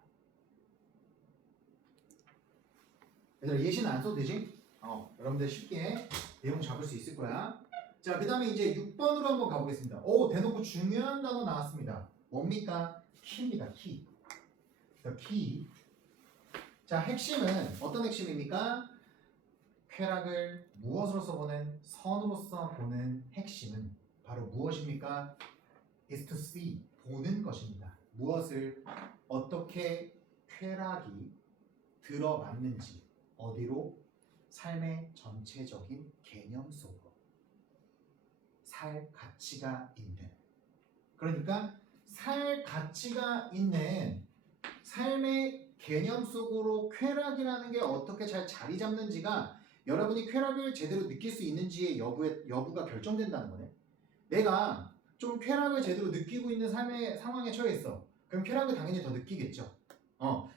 얘들아 예시는 안 써도 되지? 여러분들 쉽게 내용 잡을 수 있을 거야. 자, 그 다음에 이제 6번으로 한번 가보겠습니다. 대놓고 중요한 단어 나왔습니다. 뭡니까? 키입니다. 키. 키. 자, 핵심은 어떤 핵심입니까? 쾌락을 무엇으로서 보는, 선으로서 보는 핵심은 바로 무엇입니까? is to see, 보는 것입니다. 무엇을, 어떻게 쾌락이 들어맞는지, 어디로? 삶의 전체적인 개념 속으로. 살 가치가 있는. 그러니까 살 가치가 있는 삶의 개념 속으로 쾌락이라는 게 어떻게 잘 자리 잡는지가 여러분이 쾌락을 제대로 느낄 수 있는지의 여부가 결정된다는 거네. 내가 좀 쾌락을 제대로 느끼고 있는 삶의 상황에 처해 있어. 그럼 쾌락을 당연히 더 느끼겠죠.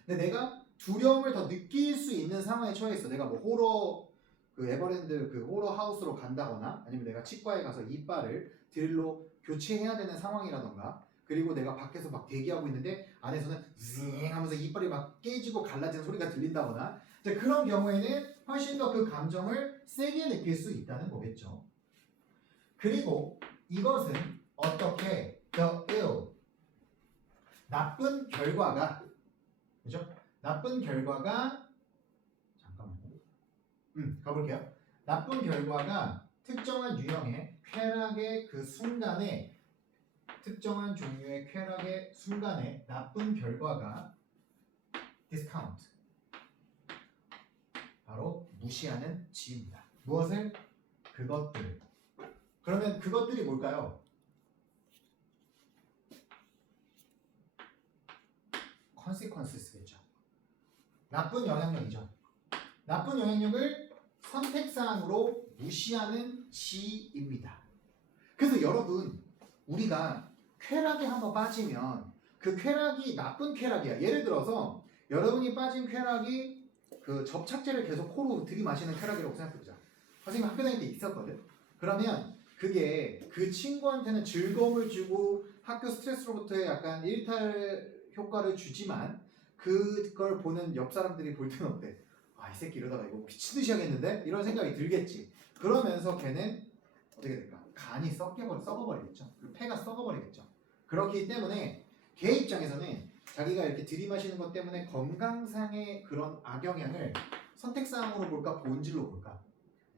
근데 내가 두려움을 더 느낄 수 있는 상황에 처해 있어. 내가 뭐 호러 에버랜드 호러 하우스로 간다거나 아니면 내가 치과에 가서 이빨을 드릴로 교체해야 되는 상황이라던가, 그리고 내가 밖에서 막 대기하고 있는데 안에서는 징 하면서 이빨이 막 깨지고 갈라지는 소리가 들린다거나, 이제 그런 경우에는 훨씬 더 그 감정을 세게 느낄 수 있다는 거겠죠. 그리고 이것은 어떻게 the ill, 나쁜 결과가, 그죠? 나쁜 결과가, 잠깐만요. 가볼게요. 나쁜 결과가 특정한 유형의 쾌락의 그 순간에, 특정한 종류의 쾌락의 순간에 나쁜 결과가 discount, 바로 무시하는 지입니다. 무엇을? 그것들. 그러면 그것들이 뭘까요? consequences겠죠. 나쁜 영향력이죠. 나쁜 영향력을 선택사항으로 무시하는 지입니다. 그래서 여러분, 우리가 쾌락에 한번 빠지면 그 쾌락이 나쁜 쾌락이야. 예를 들어서 여러분이 빠진 쾌락이 그 접착제를 계속 코로 들이마시는 쾌락이라고 생각해보자. 선생님 학교 다닐 때 있었거든. 그러면 그게 그 친구한테는 즐거움을 주고 학교 스트레스로부터의 약간 일탈 효과를 주지만 그걸 보는 옆 사람들이 볼 때는 어때? 이 새끼 이러다가 이거 미친듯이 하겠는데? 이런 생각이 들겠지. 그러면서 걔는 어떻게 될까? 간이 썩어버리겠죠. 그 폐가 썩어버리겠죠. 그렇기 때문에 걔 입장에서는 자기가 이렇게 들이마시는 것 때문에 건강상의 그런 악영향을 선택사항으로 볼까 본질로 볼까?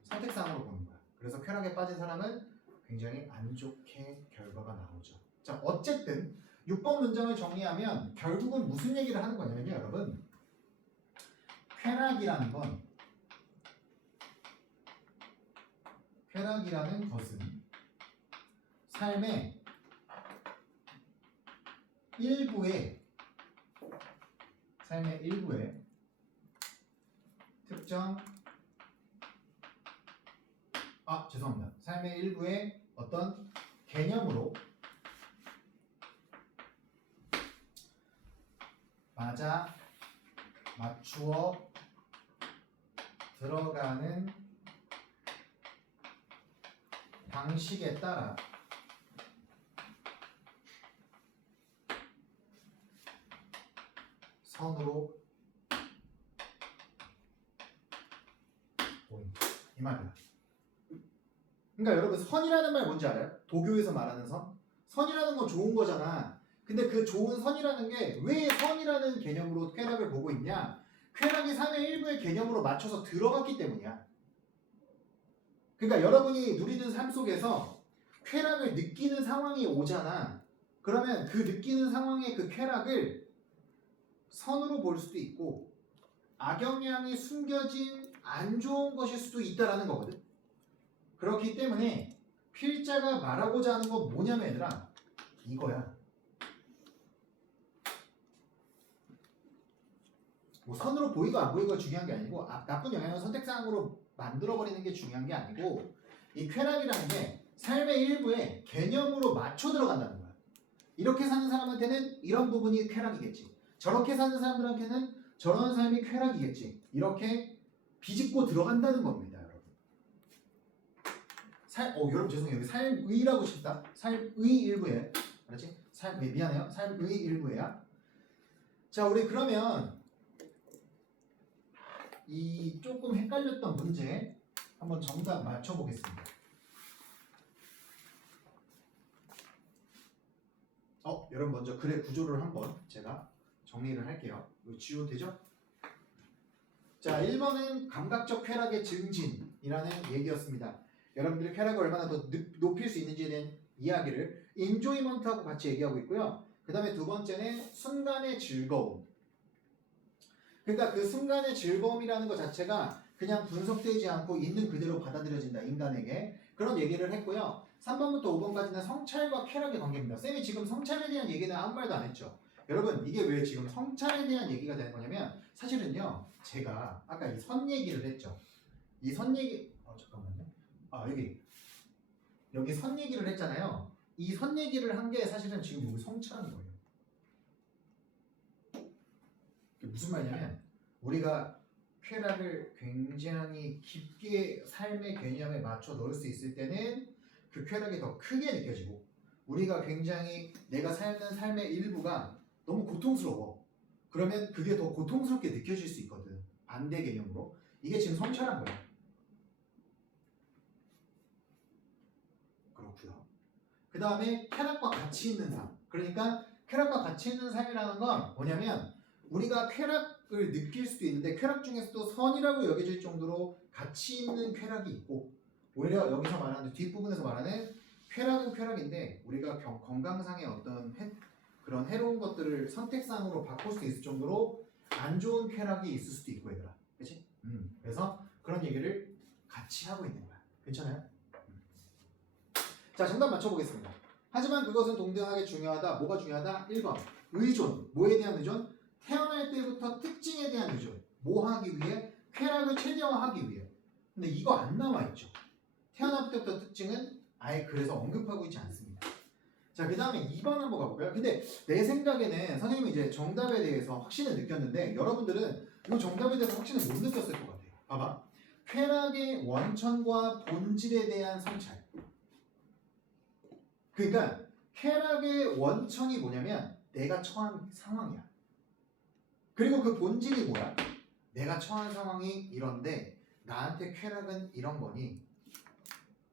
선택사항으로 보는 거야. 그래서 쾌락에 빠진 사람은 굉장히 안 좋게 결과가 나오죠. 자, 어쨌든 6번 문장을 정리하면 결국은 무슨 얘기를 하는 거냐면요, 여러분. 쾌락이라는 것은 삶의 일부의 특정 죄송합니다. 삶의 일부의 어떤 개념으로 맞추어 들어가는 방식에 따라 선으로 보인다. 이 말이야. 그러니까 여러분 선이라는 말 뭔지 알아요? 도교에서 말하는 선? 선이라는 건 좋은 거잖아. 근데 그 좋은 선이라는 게 왜 선이라는 개념으로 쾌락을 보고 있냐? 쾌락이 삶의 일부의 개념으로 맞춰서 들어갔기 때문이야. 그러니까 여러분이 누리는 삶 속에서 쾌락을 느끼는 상황이 오잖아. 그러면 그 느끼는 상황의 그 쾌락을 선으로 볼 수도 있고 악영향이 숨겨진 안 좋은 것일 수도 있다라는 거거든. 그렇기 때문에 필자가 말하고자 하는 건 뭐냐면 얘들아 이거야. 뭐 선으로 보이고 안 보이고가 중요한 게 아니고 나쁜 영향을 선택사항으로 만들어버리는 게 중요한 게 아니고 이 쾌락이라는 게 삶의 일부에 개념으로 맞춰 들어간다는 거야. 이렇게 사는 사람한테는 이런 부분이 쾌락이겠지. 저렇게 사는 사람들한테는 저런 삶이 쾌락이겠지. 이렇게 비집고 들어간다는 겁니다, 여러분. 여러분 죄송해요. 삶의라고 싶다. 삶의 일부에. 그렇지? 미안해요. 삶의 일부에야. 자, 우리 그러면 이 조금 헷갈렸던 문제 한번 정답 맞춰보겠습니다. 여러분 먼저 글의 구조를 한번 제가 정리를 할게요. 이거 지워도 되죠? 자, 1번은 감각적 쾌락의 증진이라는 얘기였습니다. 여러분들이 쾌락을 얼마나 더 높일 수 있는지에 대한 이야기를 인조이먼트하고 같이 얘기하고 있고요. 그 다음에 두 번째는 순간의 즐거움. 그러니까 그 순간의 즐거움이라는 것 자체가 그냥 분석되지 않고 있는 그대로 받아들여진다, 인간에게. 그런 얘기를 했고요. 3번부터 5번까지는 성찰과 쾌락의 관계입니다. 쌤이 지금 성찰에 대한 얘기는 아무 말도 안 했죠. 여러분 이게 왜 지금 성찰에 대한 얘기가 되는 거냐면 사실은요. 제가 아까 이 선 얘기를 했죠. 이 선 얘기 잠깐만요. 여기 선 얘기를 했잖아요. 이 선 얘기를 한 게 사실은 지금 여기 성찰한 거예요. 무슨 말이냐면 우리가 쾌락을 굉장히 깊게 삶의 개념에 맞춰 넣을 수 있을 때는 그 쾌락이 더 크게 느껴지고 우리가 굉장히 내가 사는 삶의 일부가 너무 고통스러워. 그러면 그게 더 고통스럽게 느껴질 수 있거든. 반대 개념으로. 이게 지금 성찰한 거야. 그렇고요. 그 다음에 쾌락과 가치 있는 삶. 그러니까 쾌락과 가치 있는 삶이라는 건 뭐냐면 우리가 쾌락을 느낄 수도 있는데 쾌락 중에서도 선이라고 여겨질 정도로 가치 있는 쾌락이 있고 오히려 여기서 말하는 뒷부분에서 말하는 쾌락은 쾌락인데 우리가 건강상의 어떤 그런 해로운 것들을 선택상으로 바꿀 수 있을 정도로 안 좋은 쾌락이 있을 수도 있고 얘들아. 그치? 그래서 그런 얘기를 같이 하고 있는 거야. 괜찮아요? 자, 정답 맞춰보겠습니다. 하지만 그것은 동등하게 중요하다. 뭐가 중요하다? 1번 의존. 뭐에 대한 의존? 태어날 때부터 특징에 대한 의존. 뭐 하기 위해? 쾌락을 최대화하기 위해. 근데 이거 안 나와 있죠. 태어날 때부터 특징은 아예 그래서 언급하고 있지 않습니다. 자, 그 다음에 2번 한번 가볼까요? 근데 내 생각에는 선생님이 이제 정답에 대해서 확신을 느꼈는데 여러분들은 이 정답에 대해서 확신을 못 느꼈을 것 같아요. 봐봐. 쾌락의 원천과 본질에 대한 성찰. 그러니까 쾌락의 원천이 뭐냐면 내가 처한 상황이야. 그리고 그 본질이 뭐야? 내가 처한 상황이 이런데 나한테 쾌락은 이런 거니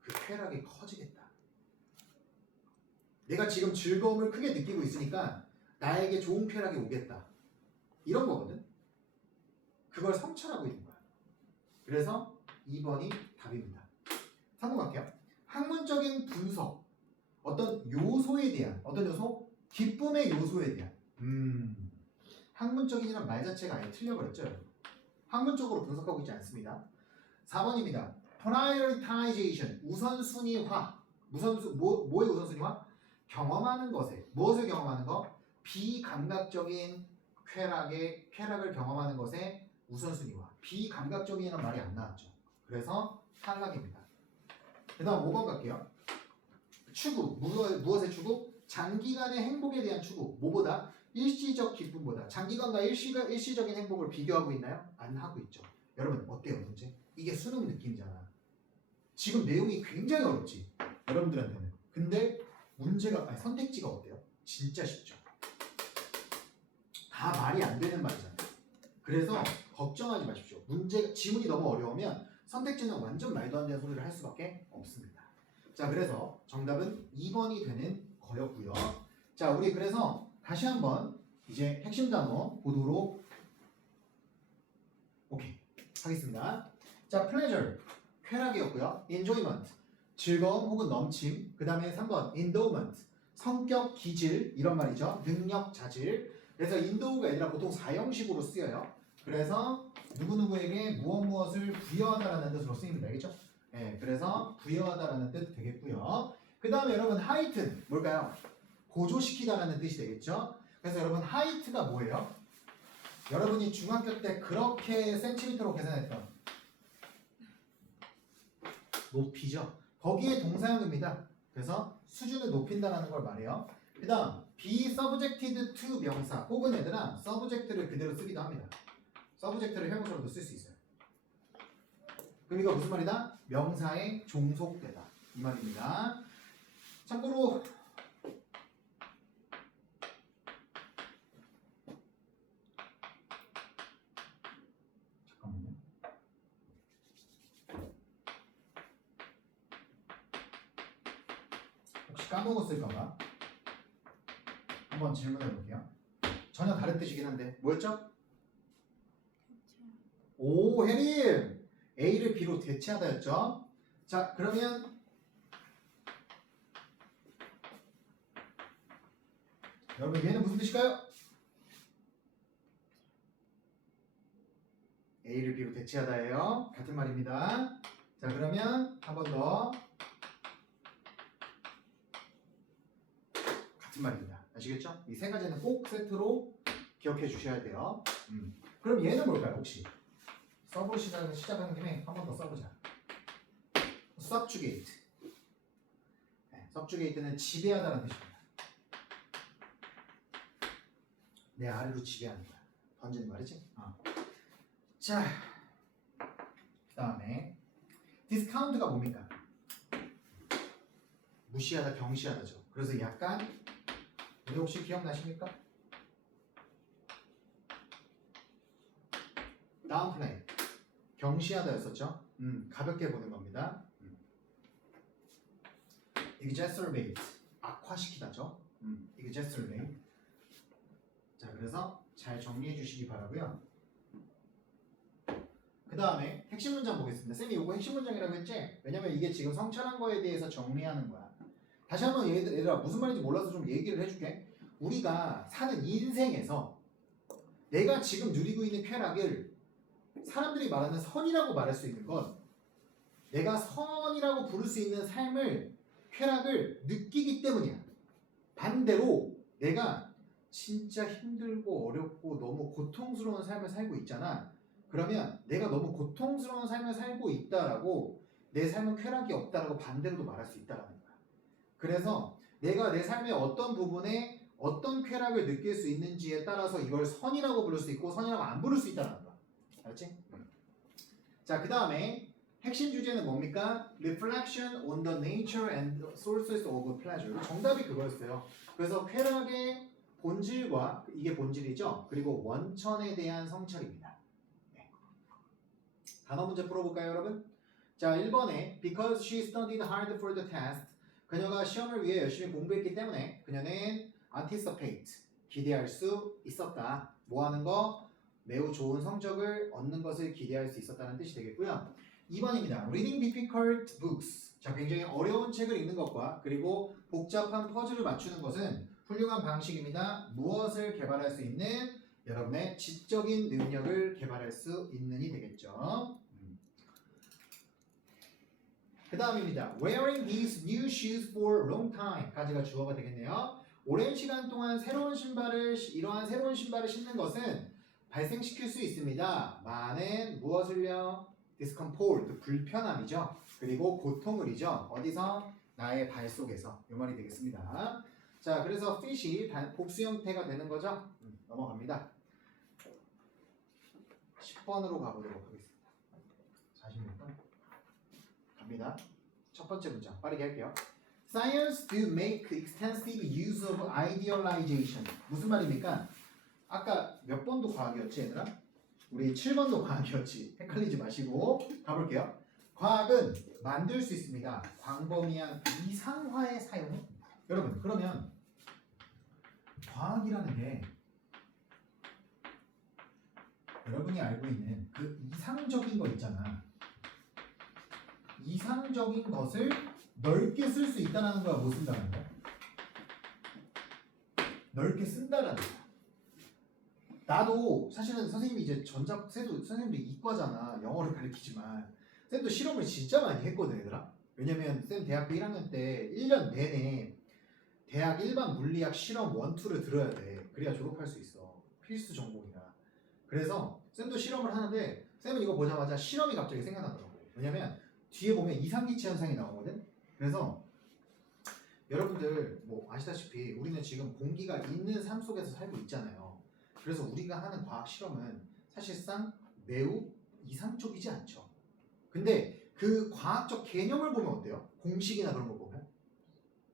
그 쾌락이 커지겠다. 내가 지금 즐거움을 크게 느끼고 있으니까 나에게 좋은 쾌락이 오겠다. 이런 거거든. 그걸 성찰하고 있는 거야. 그래서 2번이 답입니다. 3번 갈게요. 학문적인 분석. 어떤 요소에 대한, 어떤 요소? 기쁨의 요소에 대한. 학문적인이란 말 자체가 아예 틀려버렸죠. 학문적으로 분석하고 있지 않습니다. 4번입니다. prioritization. 우선순위화. 뭐의 우선순위화? 경험하는 것에. 무엇을 경험하는 것? 비감각적인 쾌락을 경험하는 것에 우선순위화. 비감각적인이라는 말이 안 나왔죠. 그래서 탈락입니다. 그 다음 5번 갈게요. 추구. 무엇의 추구? 장기간의 행복에 대한 추구. 뭐보다? 일시적 기쁨보다. 장기간과 일시적인 행복을 비교하고 있나요? 안 하고 있죠. 여러분 어때요 문제? 이게 수능 느낌이잖아. 지금 내용이 굉장히 어렵지 여러분들한테는. 근데 문제가 선택지가 어때요? 진짜 쉽죠. 다 말이 안 되는 말이잖아요. 그래서 걱정하지 마십시오. 지문이 너무 어려우면 선택지는 완전 말도 안 되는 소리를 할 수밖에 없습니다. 자, 그래서 정답은 2번이 되는 거였고요. 자, 우리 그래서 다시 한번 이제 핵심 단어 보도록 하겠습니다. 자, pleasure 쾌락이었고요. enjoyment 즐거움 혹은 넘침. 그 다음에 3번 endowment 성격 기질 이런 말이죠. 능력 자질. 그래서 endow가 아니라 보통 사형식으로 쓰여요. 그래서 누구누구에게 무엇을 부여하다라는 뜻으로 쓰입니다. 알겠죠? 네, 그래서 부여하다라는 뜻 되겠고요. 그 다음에 여러분 heighten 뭘까요? 고조시키다라는 뜻이 되겠죠? 그래서 여러분 height가 뭐예요? 여러분이 중학교 때 그렇게 센티미터로 계산했던 높이죠? 거기에 동사형입니다. 그래서 수준을 높인다라는 걸 말해요. 그 다음 be subjected to 명사 혹은 얘들아 subject를 그대로 쓰기도 합니다. subject를 형용사로도 쓸 수 있어요. 그럼 이거 무슨 말이다? 명사에 종속되다 이 말입니다. 참고로 잠깐만요. 혹시 까먹었을까봐 한번 질문해 볼게요. 전혀 다른 뜻이긴 한데 뭐였죠? 오, 혜림! A를 B로 대체하다였죠? 자, 그러면 여러분 얘는 무슨 뜻일까요? A를 B로 대체하다예요. 같은 말입니다. 자, 그러면 한 번 더 같은 말입니다. 아시겠죠? 이 세 가지는 꼭 세트로 기억해 주셔야 돼요. 그럼 얘는 뭘까요? 혹시 써볼 시작하는 김에 한 번 더 써보자. subjugate. 네, subjugate는 지배하다는 뜻입니다. 내 아래로 지배하는 거야. 던지는 말이지. 자, 그 다음에 discount가 뭡니까? 무시하다, 경시하다죠. 그래서 약간 우리 혹시 기억나십니까? downplay. 경시하다였었죠. 가볍게 보는 겁니다. exacerbate. 악화시키다죠. exacerbate. 자, 그래서 잘 정리해 주시기 바라고요. 그 다음에 핵심 문장 보겠습니다. 쌤이 이거 핵심 문장이라고 했지? 왜냐면 이게 지금 성찰한 거에 대해서 정리하는 거야. 다시 한번 얘들아 무슨 말인지 몰라서 좀 얘기를 해줄게. 우리가 사는 인생에서 내가 지금 누리고 있는 쾌락을 사람들이 말하는 선이라고 말할 수 있는 건 내가 선이라고 부를 수 있는 삶을 쾌락을 느끼기 때문이야. 반대로 내가 진짜 힘들고 어렵고 너무 고통스러운 삶을 살고 있잖아. 그러면 내가 너무 고통스러운 삶을 살고 있다라고 내 삶은 쾌락이 없다라고 반대로도 말할 수 있다라는 거야. 그래서 내가 내 삶의 어떤 부분에 어떤 쾌락을 느낄 수 있는지에 따라서 이걸 선이라고 부를 수 있고 선이라고 안 부를 수 있다는 거야. 알았지? 자, 그 다음에 핵심 주제는 뭡니까? Reflection on the nature and sources of pleasure. 정답이 그거였어요. 그래서 쾌락의 본질과 이게 본질이죠. 그리고 원천에 대한 성찰입니다. 네. 단어 문제 풀어볼까요, 여러분? 자, 1번에 Because she studied hard for the test. 그녀가 시험을 위해 열심히 공부했기 때문에 그녀는 anticipate, 기대할 수 있었다. 뭐 하는 거? 매우 좋은 성적을 얻는 것을 기대할 수 있었다는 뜻이 되겠고요. 2번입니다. Reading difficult books. 자, 굉장히 어려운 책을 읽는 것과 그리고 복잡한 퍼즐을 맞추는 것은 훌륭한 방식입니다. 무엇을 개발할 수 있는? 여러분의 지적인 능력을 개발할 수 있는이 되겠죠. 그 다음입니다. Wearing these new shoes for a long time 까지가 주어가 되겠네요. 오랜 시간 동안 이러한 새로운 신발을 신는 것은 발생시킬 수 있습니다. 많은 무엇을요? discomfort, 불편함이죠. 그리고 고통을이죠. 어디서? 나의 발 속에서. 이 말이 되겠습니다. 자, 그래서 fit이 복수 형태가 되는 거죠. 넘어갑니다. 10번으로 가보도록 하겠습니다. 46번. 갑니다. 첫 번째 문장 빠르게 할게요. Science do make extensive use of idealization. 무슨 말입니까? 아까 몇 번도 과학이었지 얘들아? 우리 7번도 과학이었지. 헷갈리지 마시고 가볼게요. 과학은 만들 수 있습니다. 광범위한 이상화의 사용. 여러분 그러면 과학이라는 게 여러분이 알고 있는 그 이상적인 거 있잖아. 이상적인 것을 넓게 쓸 수 있다는 거야, 못 쓴다는 거야? 넓게 쓴다라는 거야. 나도 사실은 선생님이 이제 선생님도 이과잖아. 영어를 가르치지만 쌤도 실험을 진짜 많이 했거든, 얘들아. 왜냐면 쌤 대학교 1학년 때 1년 내내 대학 일반 물리학 실험 1, 2를 들어야 돼. 그래야 졸업할 수 있어. 필수 전공이라. 그래서 쌤도 실험을 하는데 쌤은 이거 보자마자 실험이 갑자기 생각나더라고. 왜냐면 뒤에 보면 이상기체 현상이 나오거든. 그래서 여러분들 뭐 아시다시피 우리는 지금 공기가 있는 삶 속에서 살고 있잖아요. 그래서 우리가 하는 과학 실험은 사실상 매우 이상적이지 않죠. 근데 그 과학적 개념을 보면 어때요? 공식이나 그런 거 보면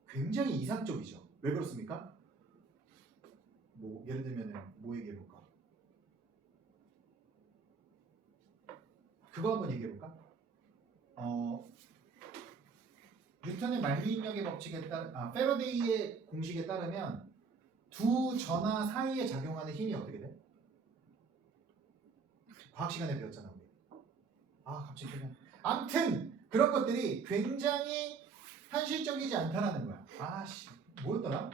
굉장히 이상적이죠. 왜 그렇습니까? 뭐 예를 들면 뭐 얘기해볼까? 그거 한번 얘기해볼까? 뉴턴의 만리인력의 법칙에 패러데이의 공식에 따르면 두 전하 사이에 작용하는 힘이 어떻게 돼? 과학 시간에 배웠잖아 우리. 갑자기 그냥. 아무튼 그런 것들이 굉장히 현실적이지 않다라는 거야. 뭐였더라?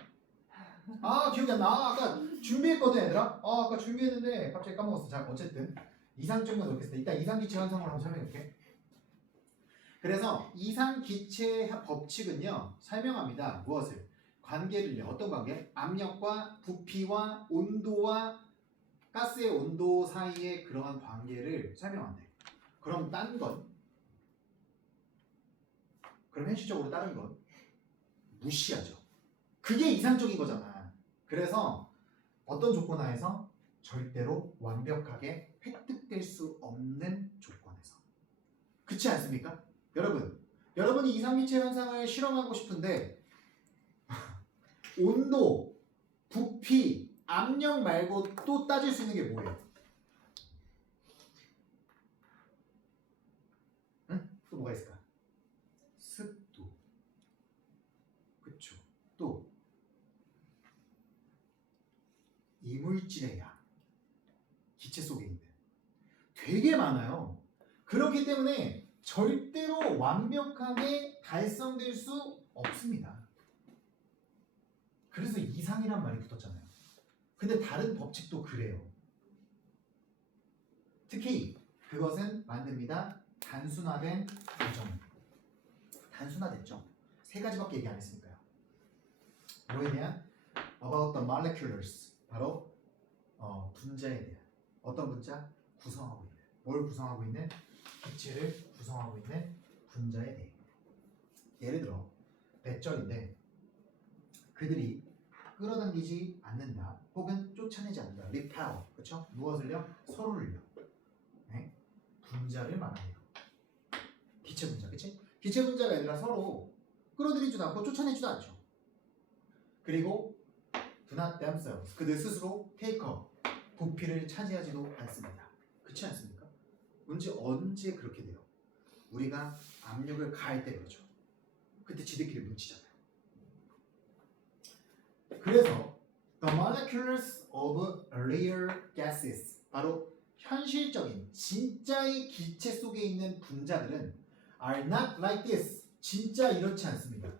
기억이 안 나. 아까 준비했거든 얘들아. 아까 준비했는데 갑자기 까먹었어. 자, 어쨌든 이상적인 건 어떻게 써? 이따 이상기체 현상을 한번 설명해볼게. 그래서 이상기체 법칙은요 설명합니다. 무엇을? 관계를요. 어떤 관계? 압력과 부피와 온도와 가스의 온도 사이의 그러한 관계를 설명한대. 그럼 딴 건? 그럼 현실적으로 다른 건? 무시하죠. 그게 이상적인 거잖아. 그래서 어떤 조건 하에서? 절대로 완벽하게 획득될 수 없는 조건에서. 그렇지 않습니까? 여러분이 이상기체 현상을 실험하고 싶은데 온도, 부피, 압력 말고 또 따질 수 있는 게 뭐예요? 응? 또 뭐가 있을까? 습도. 그쵸. 또 이물질의 양. 기체 속에 있는. 되게 많아요. 그렇기 때문에 절대로 완벽하게 달성될 수 없습니다. 그래서 이상이란 말이 붙었잖아요. 근데 다른 법칙도 그래요. 특히 그것은 만듭니다. 단순화된 결정. 단순화됐죠. 세 가지밖에 얘기 안 했으니까요. 뭐에 대한? About the molecules. 바로 분자에 대한. 어떤 분자? 구성하고 있는. 뭘 구성하고 있는? 기체를 구성하고 있는 분자에 대해. 예를 들어 배절인데 그들이 끌어당기지 않는다. 혹은 쫓아내지 않는다. repel. 그렇죠? 무엇을요? 서로를요. 네? 분자를 말하네요. 기체 분자. 그치? 기체 분자가 아니라 서로 끌어들이지도 않고 쫓아내지도 않죠. 그리고 do not themselves. 그들 스스로 take up. 부피를 차지하지도 않습니다. 그렇지 않습니까? 문제 언제 그렇게 돼요? 우리가 압력을 가할 때 그러죠. 그때 지들끼리 뭉치잖아요. 그래서 The molecules of rare gases. 바로 현실적인 진짜의 기체 속에 있는 분자들은 are not like this. 진짜 이렇지 않습니다.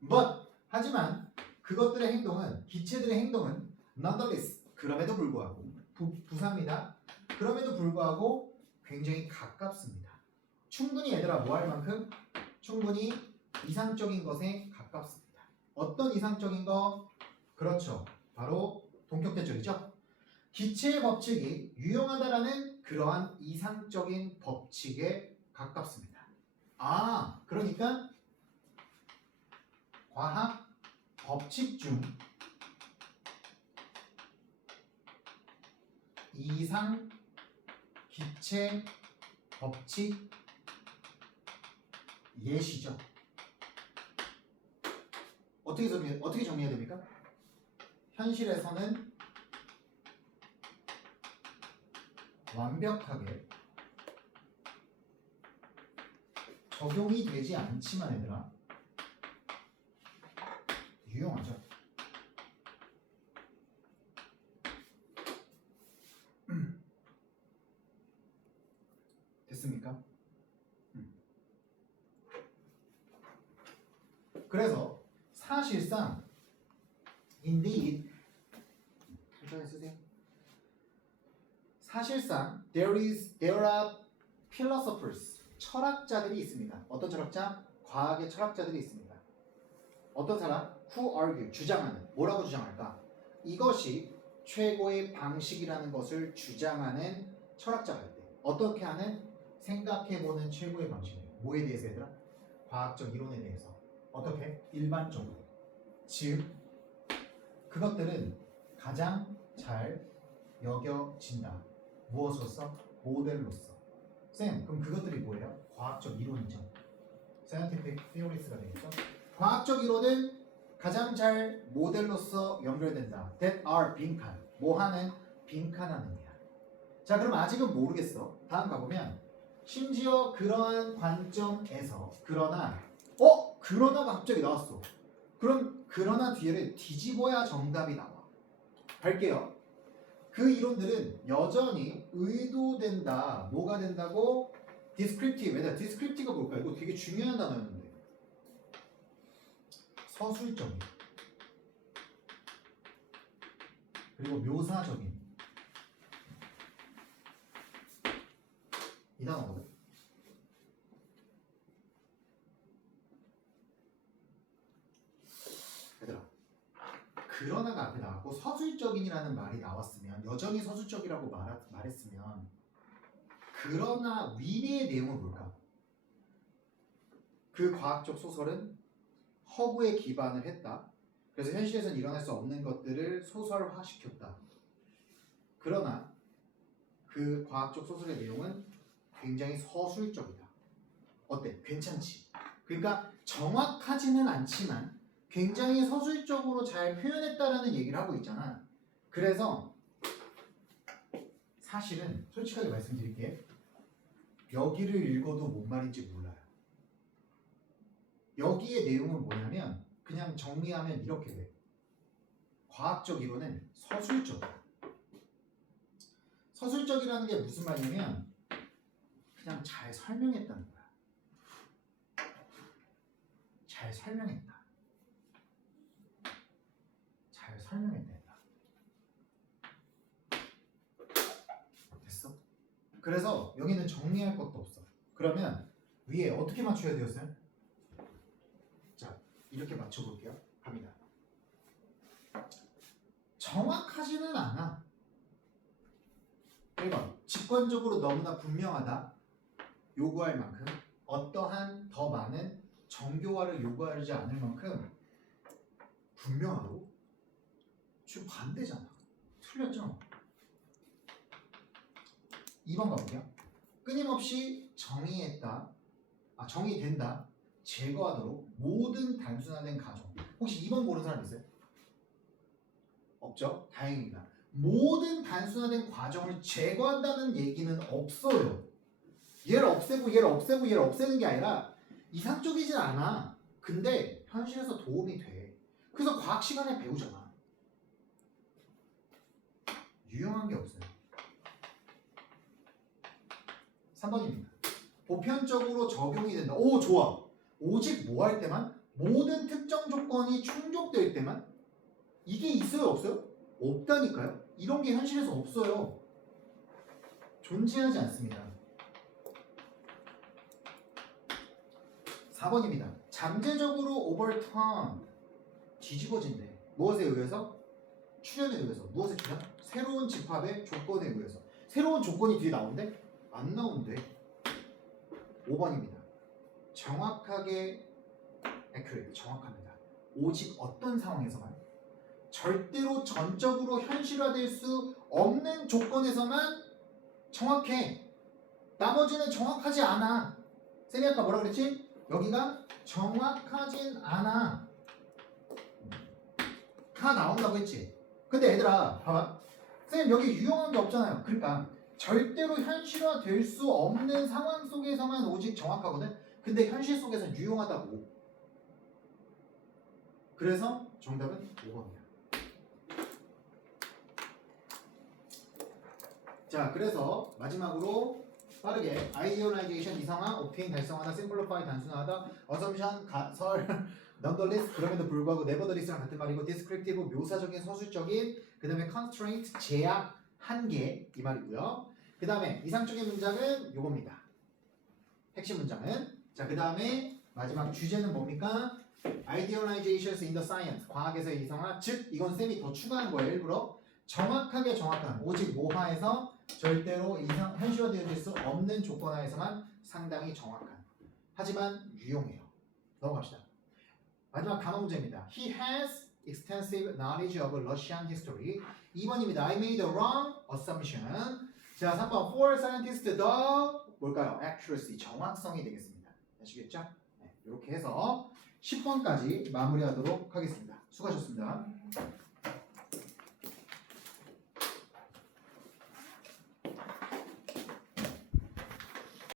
But 하지만 그것들의 행동은 기체들의 행동은 nonetheless 그럼에도 불구하고 부사입니다. 그럼에도 불구하고 굉장히 가깝습니다. 충분히 얘들아 뭐 할 만큼 충분히 이상적인 것에 가깝습니다. 어떤 이상적인 거? 그렇죠. 바로 동격대절이죠. 기체의 법칙이 유용하다라는 그러한 이상적인 법칙에 가깝습니다. 아, 그러니까 과학 법칙 중 이상 기체 법칙 예시죠. 어떻게 정리해야 됩니까? 현실에서는 완벽하게 적용이 되지 않지만 얘들아 유용하죠. 됐습니까? 그래서 사실상 indeed 천천히 쓰세요. 사실상 there are philosophers 철학자들이 있습니다. 어떤 철학자? 과학의 철학자들이 있습니다. 어떤 사람? who argue 주장하는 뭐라고 주장할까? 이것이 최고의 방식이라는 것을 주장하는 철학자가 있대. 어떻게 하는? 생각해보는 최고의 방식이에요. 뭐에 대해서 얘들아? 과학적 이론에 대해서. 어떻게? 일반적으로. 즉 그것들은 가장 잘 여겨진다. 무엇으로서? 모델로서. 쌤, 그럼 그것들이 뭐예요? 과학적 이론이죠. scientific theories가 되겠죠. 과학적 이론은 가장 잘 모델로서 연결된다. that are 빈칸. 뭐하는? 빈칸하는 이야. 자, 그럼 아직은 모르겠어. 다음 가보면 심지어 그러한 관점에서 그러나가 갑자기 나왔어. 그럼 그러나 뒤에를 뒤집어야 정답이 나와. 갈게요. 그 이론들은 여전히 의도된다. 뭐가 된다고? descriptive. 얘들아, descriptive가 뭘까? 이거 되게 중요한 단어였는데. 서술적인. 그리고 묘사적인. 이 단어거든. 얘들아, 그러나가 앞에 나왔고 서술적인이라는 말이 나왔으면 여전히 서술적이라고 말했으면 그러나 위의 내용은 뭘까? 그 과학적 소설은 허구에 기반을 했다. 그래서 현실에서는 일어날 수 없는 것들을 소설화시켰다. 그러나 그 과학적 소설의 내용은 굉장히 서술적이다. 어때? 괜찮지? 그러니까 정확하지는 않지만 굉장히 서술적으로 잘 표현했다라는 얘기를 하고 있잖아. 그래서 사실은 솔직하게 말씀드릴게. 여기를 읽어도 뭔 말인지 몰라요. 여기의 내용은 뭐냐면 그냥 정리하면 이렇게 돼. 과학적 이론은 서술적이야. 서술적이라는 게 무슨 말이냐면 그냥 잘 설명했다는 거야. 잘 설명했다. 잘 설명했다. 됐어? 그래서 여기는 정리할 것도 없어. 그러면 위에 어떻게 맞춰야 되었어요? 자, 이렇게 맞춰볼게요. 갑니다. 정확하지는 않아. 1번 직관적으로 너무나 분명하다. 요구할 만큼 어떠한 더 많은 정교화를 요구하지 않을 만큼 분명하고 지금 반대잖아. 틀렸죠? 2번 가볼게요. 끊임없이 정의된다. 제거하도록 모든 단순화된 가정. 혹시 2번 모르는 사람 있어요? 없죠? 다행입니다. 모든 단순화된 과정을 제거한다는 얘기는 없어요. 얘를 없애고 얘를 없애고 얘를 없애는 게 아니라 이상적이진 않아. 근데 현실에서 도움이 돼. 그래서 과학 시간에 배우잖아. 유용한 게 없어요. 3번입니다. 보편적으로 적용이 된다. 오, 좋아. 오직 뭐 할 때만? 모든 특정 조건이 충족될 때만? 이게 있어요, 없어요? 없다니까요. 이런 게 현실에서 없어요. 존재하지 않습니다. 4번입니다. 잠재적으로 overturn 뒤집어진대. 무엇에 의해서? 출현에 의해서. 무엇에 출현? 새로운 집합의 조건에 의해서. 새로운 조건이 뒤에 나오는데 안 나온대. 5번입니다. 정확하게 accurate, 정확합니다. 오직 어떤 상황에서만? 절대로 전적으로 현실화될 수 없는 조건에서만 정확해. 나머지는 정확하지 않아. 쌤이 아까 뭐라 그랬지? 여기가 정확하진 않아. 다 나온다고 했지. 근데 얘들아 봐봐. 쌤 여기 유용한 게 없잖아요. 그러니까 절대로 현실화될 수 없는 상황 속에서만 오직 정확하거든. 근데 현실 속에서는 유용하다고. 그래서 정답은 5번이야. 자, 그래서 마지막으로 빠르게 아이디어라이제이션 이상화, 옵테인 달성하다, 심플리파이 단순화하다, 어섬션 가설, nonetheless 그럼에도 불구하고 nevertheless랑 같은 말이고, descriptive 묘사적인 서술적인, 그 다음에 constraint 제약 한계 이 말이고요. 그 다음에 이상적인 문장은 요겁니다. 핵심 문장은 자, 그 다음에 마지막 주제는 뭡니까? Idealizations in the science 과학에서의 이상화, 즉 이건 쌤이 더 추가한 거예요. 일부러 정확하게 정확한 오직 모하에서 절대로 현실화되어질 수 없는 조건 하에서만 상당히 정확한 하지만 유용해요. 넘어갑시다. 마지막 단어 문제입니다. He has extensive knowledge of Russian history. 2번입니다. I made a wrong assumption. 자, 3번 for scientist the 뭘까요? accuracy 정확성이 되겠습니다. 아시겠죠? 네, 이렇게 해서 10번까지 마무리하도록 하겠습니다. 수고하셨습니다.